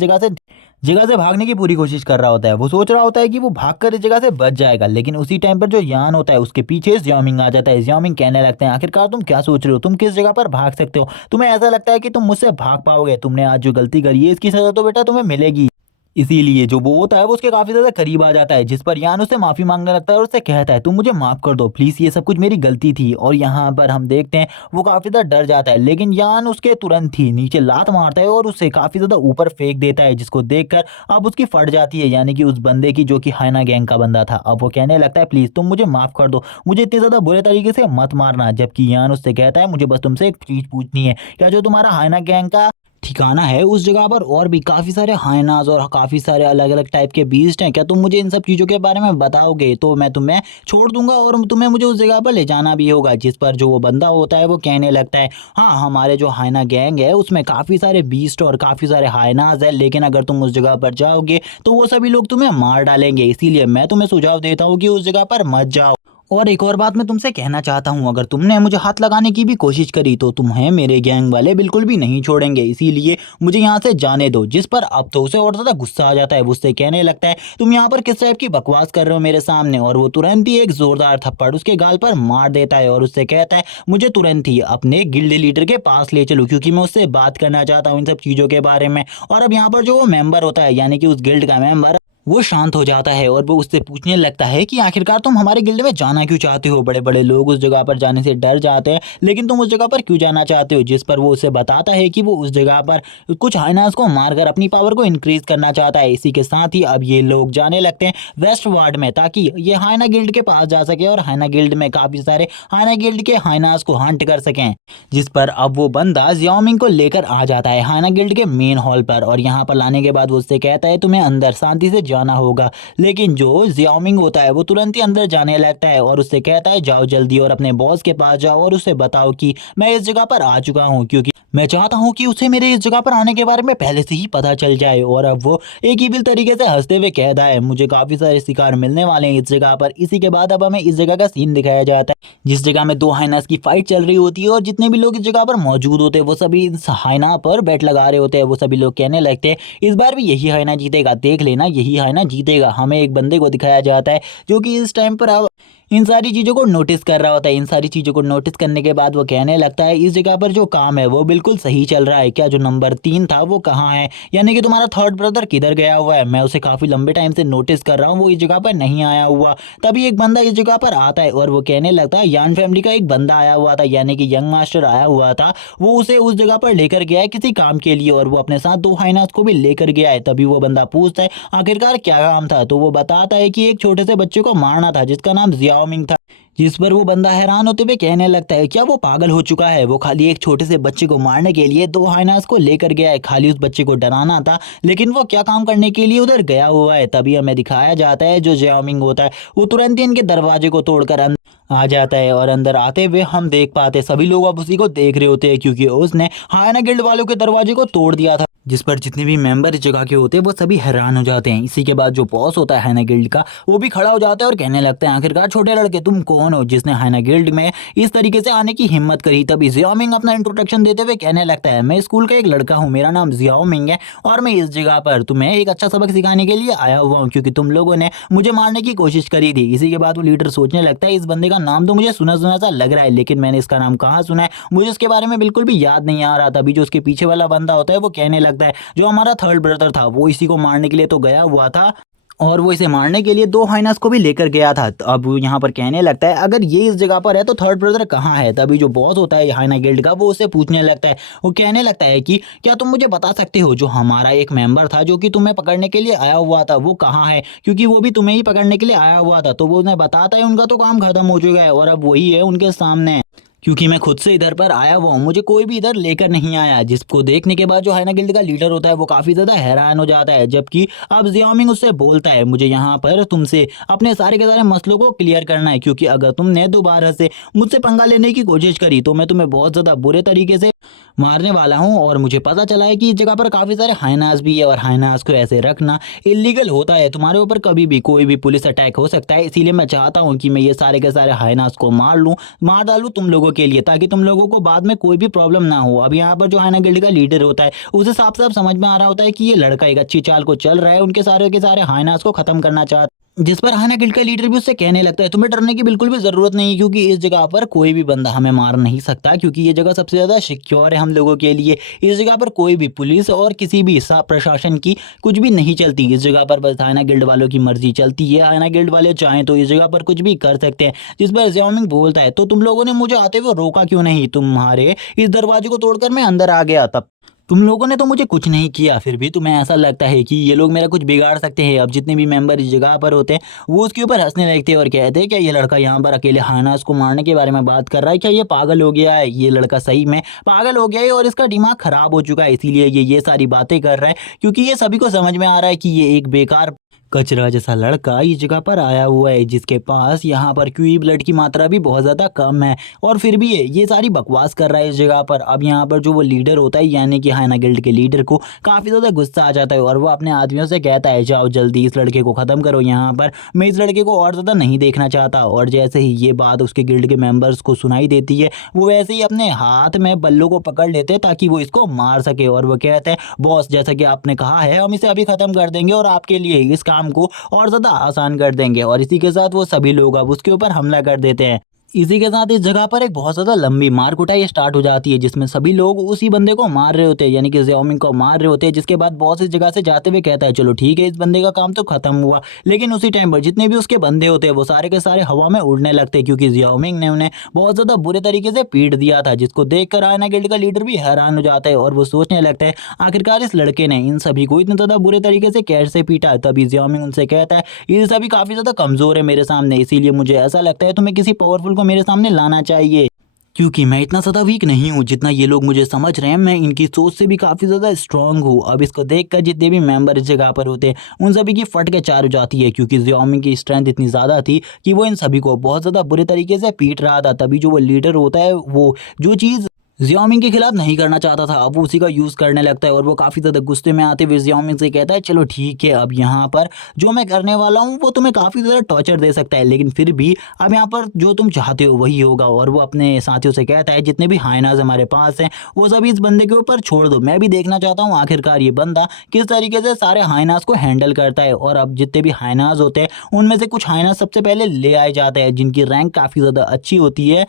जगह से भागने की पूरी कोशिश कर रहा होता है। वो सोच रहा होता है कि वो भागकर इस जगह से बच जाएगा, लेकिन उसी टाइम पर जो यान होता है उसके पीछे ज़ियाओमिंग आ जाता है। ज़ियाओमिंग कहने लगते हैं, आखिरकार तुम क्या सोच रहे हो, तुम किस जगह पर भाग सकते हो, तुम्हें ऐसा लगता है कि तुम मुझसे भाग पाओगे, तुमने आज जो गलती करी है इसकी सज़ा तो बेटा तुम्हें मिलेगी। इसीलिए जो वो होता है वो उसके काफ़ी ज़्यादा करीब आ जाता है, जिस पर यान उससे माफ़ी मांगने लगता है और उससे कहता है, तुम मुझे माफ़ कर दो प्लीज़, ये सब कुछ मेरी गलती थी। और यहाँ पर हम देखते हैं वो काफ़ी ज़्यादा डर जाता है, लेकिन यान उसके तुरंत ही नीचे लात मारता है और उससे काफ़ी ज़्यादा ऊपर फेंक देता है, जिसको देखकर अब उसकी फट जाती है, यानी कि उस बंदे की जो कि हाइना गैंग का बंदा था। अब वो कहने लगता है, प्लीज़ तुम मुझे माफ़ कर दो, मुझे इतने ज़्यादा बुरे तरीके से मत मारना। जबकि यान उससे कहता है, मुझे बस तुमसे एक चीज़ पूछनी है, क्या जो तुम्हारा हाइना गैंग का ठिकाना है उस जगह पर और भी काफ़ी सारे हाइनास और काफ़ी सारे अलग अलग टाइप के बीस्ट हैं, क्या तुम मुझे इन सब चीज़ों के बारे में बताओगे तो मैं तुम्हें छोड़ दूंगा और तुम्हें मुझे उस जगह पर ले जाना भी होगा। जिस पर जो वो बंदा होता है वो कहने लगता है, हाँ हमारे जो हाइना गैंग है उसमें काफ़ी सारे बीस्ट और काफ़ी सारे हाइनास है, लेकिन अगर तुम उस जगह पर जाओगे तो वो सभी लोग तुम्हें मार डालेंगे, इसीलिए मैं तुम्हें सुझाव देता हूँ कि उस जगह पर मत जाओ। और एक और बात मैं तुमसे कहना चाहता हूँ, अगर तुमने मुझे हाथ लगाने की भी कोशिश करी तो तुम्हें मेरे गैंग वाले बिल्कुल भी नहीं छोड़ेंगे, इसीलिए मुझे यहाँ से जाने दो। जिस पर अब तो उसे और ज़्यादा गुस्सा आ जाता है, वो उससे कहने लगता है तुम यहाँ पर किस टाइप की बकवास कर रहे हो मेरे सामने, और वो तुरंत ही एक ज़ोरदार थप्पड़ उसके गाल पर मार देता है और उससे कहता है मुझे तुरंत ही अपने गिल्ड लीडर के पास ले चलो, क्योंकि मैं उससे बात करना चाहता हूँ इन सब चीज़ों के बारे में। और अब यहाँ पर जो वो मेंबर होता है, यानी कि उस गिल्ड का मेंबर, वो शांत हो जाता है और वो उससे पूछने लगता है कि आखिरकार तुम हमारे गिल्ड में जाना क्यों चाहते हो? बड़े बड़े लोग उस जगह पर जाने से डर जाते हैं, लेकिन तुम उस जगह पर क्यों जाना चाहते हो? जिस पर वो उसे बताता है कि वो उस जगह पर कुछ हाइनास को मारकर अपनी पावर को इंक्रीज करना चाहता है। इसी के साथ ही अब ये लोग जाने लगते हैं वेस्ट वार्ड में, ताकि ये हाइना गिल्ड के पास जा सके और हाइना गिल्ड में काफी सारे हाइना गिल्ड के हाइनास को हंट कर सकें। जिस पर अब वो बंदा जियाओमिंग को लेकर आ जाता है हाइना गिल्ड के मेन हॉल पर, और यहाँ पर लाने के बाद वो उससे कहता है तुम्हें अंदर शांति से जाना होगा। लेकिन जो जियाओमिंग होता है वो तुरंत ही अंदर जाने लगता है और उससे कहता है जाओ जल्दी और अपने बॉस के पास जाओ और उसे बताओ कि मैं इस जगह पर आ चुका हूँ, क्योंकि मैं चाहता हूँ कि उसे मेरे इस जगह पर आने के बारे में पहले से ही पता चल जाए। और अब वो एक ईविल तरीके से हंसते हुए कहता है मुझे काफी सारे शिकार मिलने वाले हैं इस जगह पर। इसी के बाद अब हमें इस जगह का सीन दिखाया जाता है, जिस जगह में दो हाइनास की फाइट चल रही होती है और जितने भी लोग इस जगह पर मौजूद होते हैं वो सभी इस हाइना पर बेट लगा रहे होते हैं। वो सभी लोग कहने लगते हैं इस बार भी यही हाइना जीतेगा, देख लेना यही हाइना जीतेगा। हमें एक बंदे को दिखाया जाता है जो कि इस टाइम पर अब इन सारी चीज़ों को नोटिस कर रहा होता है। इन सारी चीज़ों को नोटिस करने के बाद वो कहने लगता है इस जगह पर जो काम है वो बिल्कुल सही चल रहा है, क्या जो नंबर 3 था वो कहाँ है, यानी कि तुम्हारा थर्ड ब्रदर किधर गया हुआ है? मैं उसे काफ़ी लंबे टाइम से नोटिस कर रहा हूँ, वो इस जगह पर नहीं आया हुआ। तभी एक बंदा इस जगह पर आता है और वो कहने लगता है यान फैमिली का एक बंदा आया हुआ था, यानी कि यंग मास्टर आया हुआ था, वो उसे उस जगह पर लेकर गया है किसी काम के लिए और वो अपने साथ दो हाइनास को भी लेकर गया है। तभी वो बंदा पूछता है आखिरकार क्या काम था, तो वो बताता है कि एक छोटे से बच्चे को मारना था जिसका नाम जियाओमिंग था। जिस पर वो बंदा हैरान होते हुए कहने लगता है क्या वो पागल हो चुका है? वो खाली एक छोटे से बच्चे को मारने के लिए दो हाइनास को लेकर गया है, खाली उस बच्चे को डराना था, लेकिन वो क्या काम करने के लिए उधर गया हुआ है। तभी हमें दिखाया जाता है जो जियाओमिंग होता है वो तुरंत ही इनके दरवाजे को तोड़कर अंदर आ जाता है और अंदर आते हुए हम देख पाते हैं सभी लोग अब उसी को देख रहे होते हैं, क्योंकि उसने हाइना गिल्ड वालों के दरवाजे को तोड़ दिया था। जिस पर जितने भी मेंबर इस जगह के होते हैं वो सभी हैरान हो जाते हैं। इसी के बाद जो बॉस होता है हाइना गिल्ड का वो भी खड़ा हो जाता है और कहने लगते हैं आखिरकार छोटे लड़के तुम कौन हो जिसने हाइना गिल्ड में इस तरीके से आने की हिम्मत करी? तभी जियाओमिंग अपना इंट्रोडक्शन देते हुए कहने लगता है मैं स्कूल का एक लड़का हूँ, मेरा नाम जियाओमिंग है और मैं इस जगह पर तुम्हें एक अच्छा सबक सिखाने के लिए आया हुआ हूँ, क्योंकि तुम लोगों ने मुझे मारने की कोशिश करी थी। इसी के बाद वो लीडर सोचने लगता है इस बंदे का नाम तो मुझे सुना सुना सा लग रहा है, लेकिन मैंने इसका नाम कहाँ सुना है, मुझे उसके बारे में बिल्कुल भी याद नहीं आ रहा। तभी जो उसके पीछे वाला बंदा होता है वो कहने लगता है जो हमारा थर्ड ब्रदर था वो इसी को मारने के लिए तो गया हुआ था और वो इसे मारने के लिए दो हाइनास को भी लेकर गया था। तो अब वो यहाँ पर कहने लगता है अगर ये इस जगह पर है तो थर्ड ब्रदर कहाँ है? तभी जो बॉस होता है हाइना गिल्ड का वो उससे पूछने लगता है, वो कहने लगता है कि क्या तुम मुझे बता सकते हो जो हमारा एक मेंबर था जो कि तुम्हें पकड़ने के लिए आया हुआ था वो कहाँ है, क्योंकि वो भी तुम्हें ही पकड़ने के लिए आया हुआ था। तो वो उन्हें बताता है उनका तो काम खत्म हो चुका है और अब वही है उनके सामने, क्योंकि मैं खुद से इधर पर आया हुआ हूँ, मुझे कोई भी इधर लेकर नहीं आया। जिसको देखने के बाद जो हाइना गिल्ड का लीडर होता है वो काफ़ी ज़्यादा हैरान हो जाता है। जबकि अब जियाओमिंग उससे बोलता है मुझे यहाँ पर तुमसे अपने सारे के सारे मसलों को क्लियर करना है, क्योंकि अगर तुमने दोबारा से मुझसे पंगा लेने की कोशिश करी तो मैं तुम्हें बहुत ज़्यादा बुरे तरीके से मारने वाला हूँ। और मुझे पता चला है कि इस जगह पर काफ़ी सारे हाइनास भी है और हाइनास को ऐसे रखना इलीगल होता है, तुम्हारे ऊपर कभी भी कोई भी पुलिस अटैक हो सकता है। इसीलिए मैं चाहता हूँ कि मैं ये सारे के सारे हाइनास को मार डालूँ तुम लोगों के लिए, ताकि तुम लोगों को बाद में कोई भी प्रॉब्लम ना हो। अब यहाँ पर जो हाइना गिल्ड का लीडर होता है उसे साफ साफ समझ में आ रहा होता है कि ये लड़का एक अच्छी चाल को चल रहा है, उनके सारे के सारे हाइनास को खत्म करना चाहता है। जिस पर हाइना गिल्ड का लीडर भी उससे कहने लगता है तुम्हें डरने की बिल्कुल भी जरूरत नहीं, क्योंकि इस जगह पर कोई भी बंदा हमें मार नहीं सकता, क्योंकि ये जगह सबसे ज्यादा सिक्योर है हम लोगों के लिए। इस जगह पर कोई भी पुलिस और किसी भी प्रशासन की कुछ भी नहीं चलती। इस जगह पर बस हाइना गिल्ड वालों की मर्जी चलती है, हाइना गिल्ड वाले चाहें तो इस जगह पर कुछ भी कर सकते हैं। जिस पर जियाओमिंग बोलता है तो तुम लोगों ने मुझे आते हुए रोका क्यों नहीं? तुम्हारे इस दरवाजे को तोड़कर मैं अंदर आ गया, तब तुम लोगों ने तो मुझे कुछ नहीं किया, फिर भी तुम्हें ऐसा लगता है कि ये लोग मेरा कुछ बिगाड़ सकते हैं। अब जितने भी मेंबर इस जगह पर होते हैं वो उसके ऊपर हंसने लगते हैं और कहते हैं क्या ये लड़का यहाँ पर अकेले हाइनास को मारने के बारे में बात कर रहा है? क्या ये पागल हो गया है? ये लड़का सही में पागल हो गया है और इसका दिमाग खराब हो चुका है, इसीलिए ये सारी बातें कर रहा है, क्योंकि ये सभी को समझ में आ रहा है कि ये एक बेकार कचरा जैसा लड़का इस जगह पर आया हुआ है जिसके पास यहाँ पर क्यूई ब्लड की मात्रा भी बहुत ज़्यादा कम है और फिर भी ये सारी बकवास कर रहा है इस जगह पर। अब यहाँ पर जो वो लीडर होता है यानी कि हाइना गिल्ड के लीडर को काफ़ी ज़्यादा गुस्सा आ जाता है और वो अपने आदमियों से कहता है जाओ जल्दी इस लड़के को ख़त्म करो, यहाँ पर मैं इस लड़के को और ज़्यादा नहीं देखना चाहता। और जैसे ही ये बात उसके गिल्ड के मेंबर्स को सुनाई देती है वो वैसे ही अपने हाथ में बल्लों को पकड़ लेते हैं ताकि वो इसको मार सके और वो कहते हैं बॉस जैसा कि आपने कहा है हम इसे अभी ख़त्म कर देंगे और आपके लिए इस काम को और ज़्यादा आसान कर देंगे। और इसी के साथ वो सभी लोग अब उसके ऊपर हमला कर देते हैं। इसी के साथ इस जगह पर एक बहुत ज़्यादा लंबी मार कुटाई स्टार्ट हो जाती है जिसमें सभी लोग उसी बंदे को मार रहे होते हैं यानी कि ज़ियाओमिंग को मार रहे होते हैं। जिसके बाद बॉस इस जगह से जाते हुए कहता है चलो ठीक है इस बंदे का काम तो खत्म हुआ। लेकिन उसी टाइम पर जितने भी उसके बंदे होते हैं वो सारे के सारे हवा में उड़ने लगते हैं क्योंकि ज़ियाओमिंग ने उन्हें बहुत ज़्यादा बुरे तरीके से पीट दिया था, जिसको देखकर आयना गिल्ड का लीडर भी हैरान हो जाता है और वो सोचने लगता है आखिरकार इस लड़के ने इन सभी को इतना ज़्यादा बुरे तरीके से कैसे पीटा। तभी ज़ियाओमिंग उनसे कहता है ये सभी काफ़ी ज़्यादा कमज़ोर है मेरे सामने, इसीलिए मुझे ऐसा लगता है तुम्हें किसी पावरफुल को मेरे सामने लाना चाहिए क्योंकि मैं इतना ज़्यादा वीक नहीं हूँ जितना ये लोग मुझे समझ रहे हैं, मैं इनकी सोच से भी काफ़ी ज़्यादा स्ट्रांग हूँ। अब इसको देखकर जितने भी मेंबर इस जगह पर होते हैं उन सभी की फट के चार हो जाती है क्योंकि ज़ियाओमिंग की स्ट्रेंथ इतनी ज़्यादा थी कि वो इन सभी को बहुत ज़्यादा बुरे तरीके से पीट रहा था। तभी जो वो लीडर होता है वो जो चीज़ ज़ियाओमिंग के खिलाफ नहीं करना चाहता था अब वो उसी का यूज़ करने लगता है और वो काफ़ी ज़्यादा गुस्से में आते हुए ज़ियाओमिंग से कहता है चलो ठीक है अब यहाँ पर जो मैं करने वाला हूँ वो तुम्हें काफ़ी ज़्यादा टॉर्चर दे सकता है लेकिन फिर भी अब यहाँ पर जो तुम चाहते हो वही होगा। और वो अपने साथियों से कहता है जितने भी हाइनाज हमारे पास हैं वो सभी इस बंदे के ऊपर छोड़ दो, मैं भी देखना चाहता हूँ आखिरकार ये बंदा किस तरीके से सारे हाइनाज को हैंडल करता है। और अब जितने भी हाइनाज होते हैं उनमें से कुछ हाइनाज सबसे पहले ले आए जाते हैं जिनकी रैंक काफ़ी ज़्यादा अच्छी होती है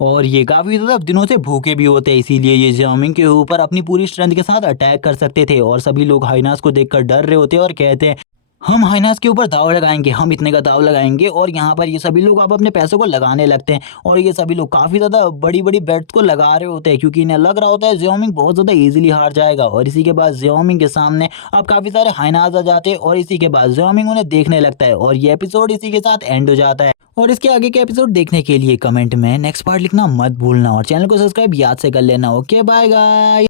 और ये काफ़ी ज़्यादा दिनों से भूखे भी होते हैं, इसीलिए ये ज़ियाओमिंग के ऊपर अपनी पूरी स्ट्रेंथ के साथ अटैक कर सकते थे। और सभी लोग हाइनास को देखकर डर रहे होते हैं और कहते हैं हम हाइनास के ऊपर दाव लगाएंगे, हम इतने का दाव लगाएंगे। और यहाँ पर ये सभी लोग अब अपने पैसों को लगाने लगते हैं और ये सभी लोग काफ़ी ज़्यादा बड़ी बड़ी बेट्स को लगा रहे होते हैं क्योंकि इन्हें लग रहा होता है ज़ियाओमिंग बहुत ज़्यादा ईजिली हार जाएगा। और इसी के बाद ज़ियाओमिंग के सामने अब काफ़ी सारे हाइनास आ जाते हैं और इसी के बाद ज़ियाओमिंग उन्हें देखने लगता है और ये एपिसोड इसी के साथ एंड हो जाता है। और इसके आगे के एपिसोड देखने के लिए कमेंट में नेक्स्ट पार्ट लिखना मत भूलना और चैनल को सब्सक्राइब याद से कर लेना। Okay bye guys.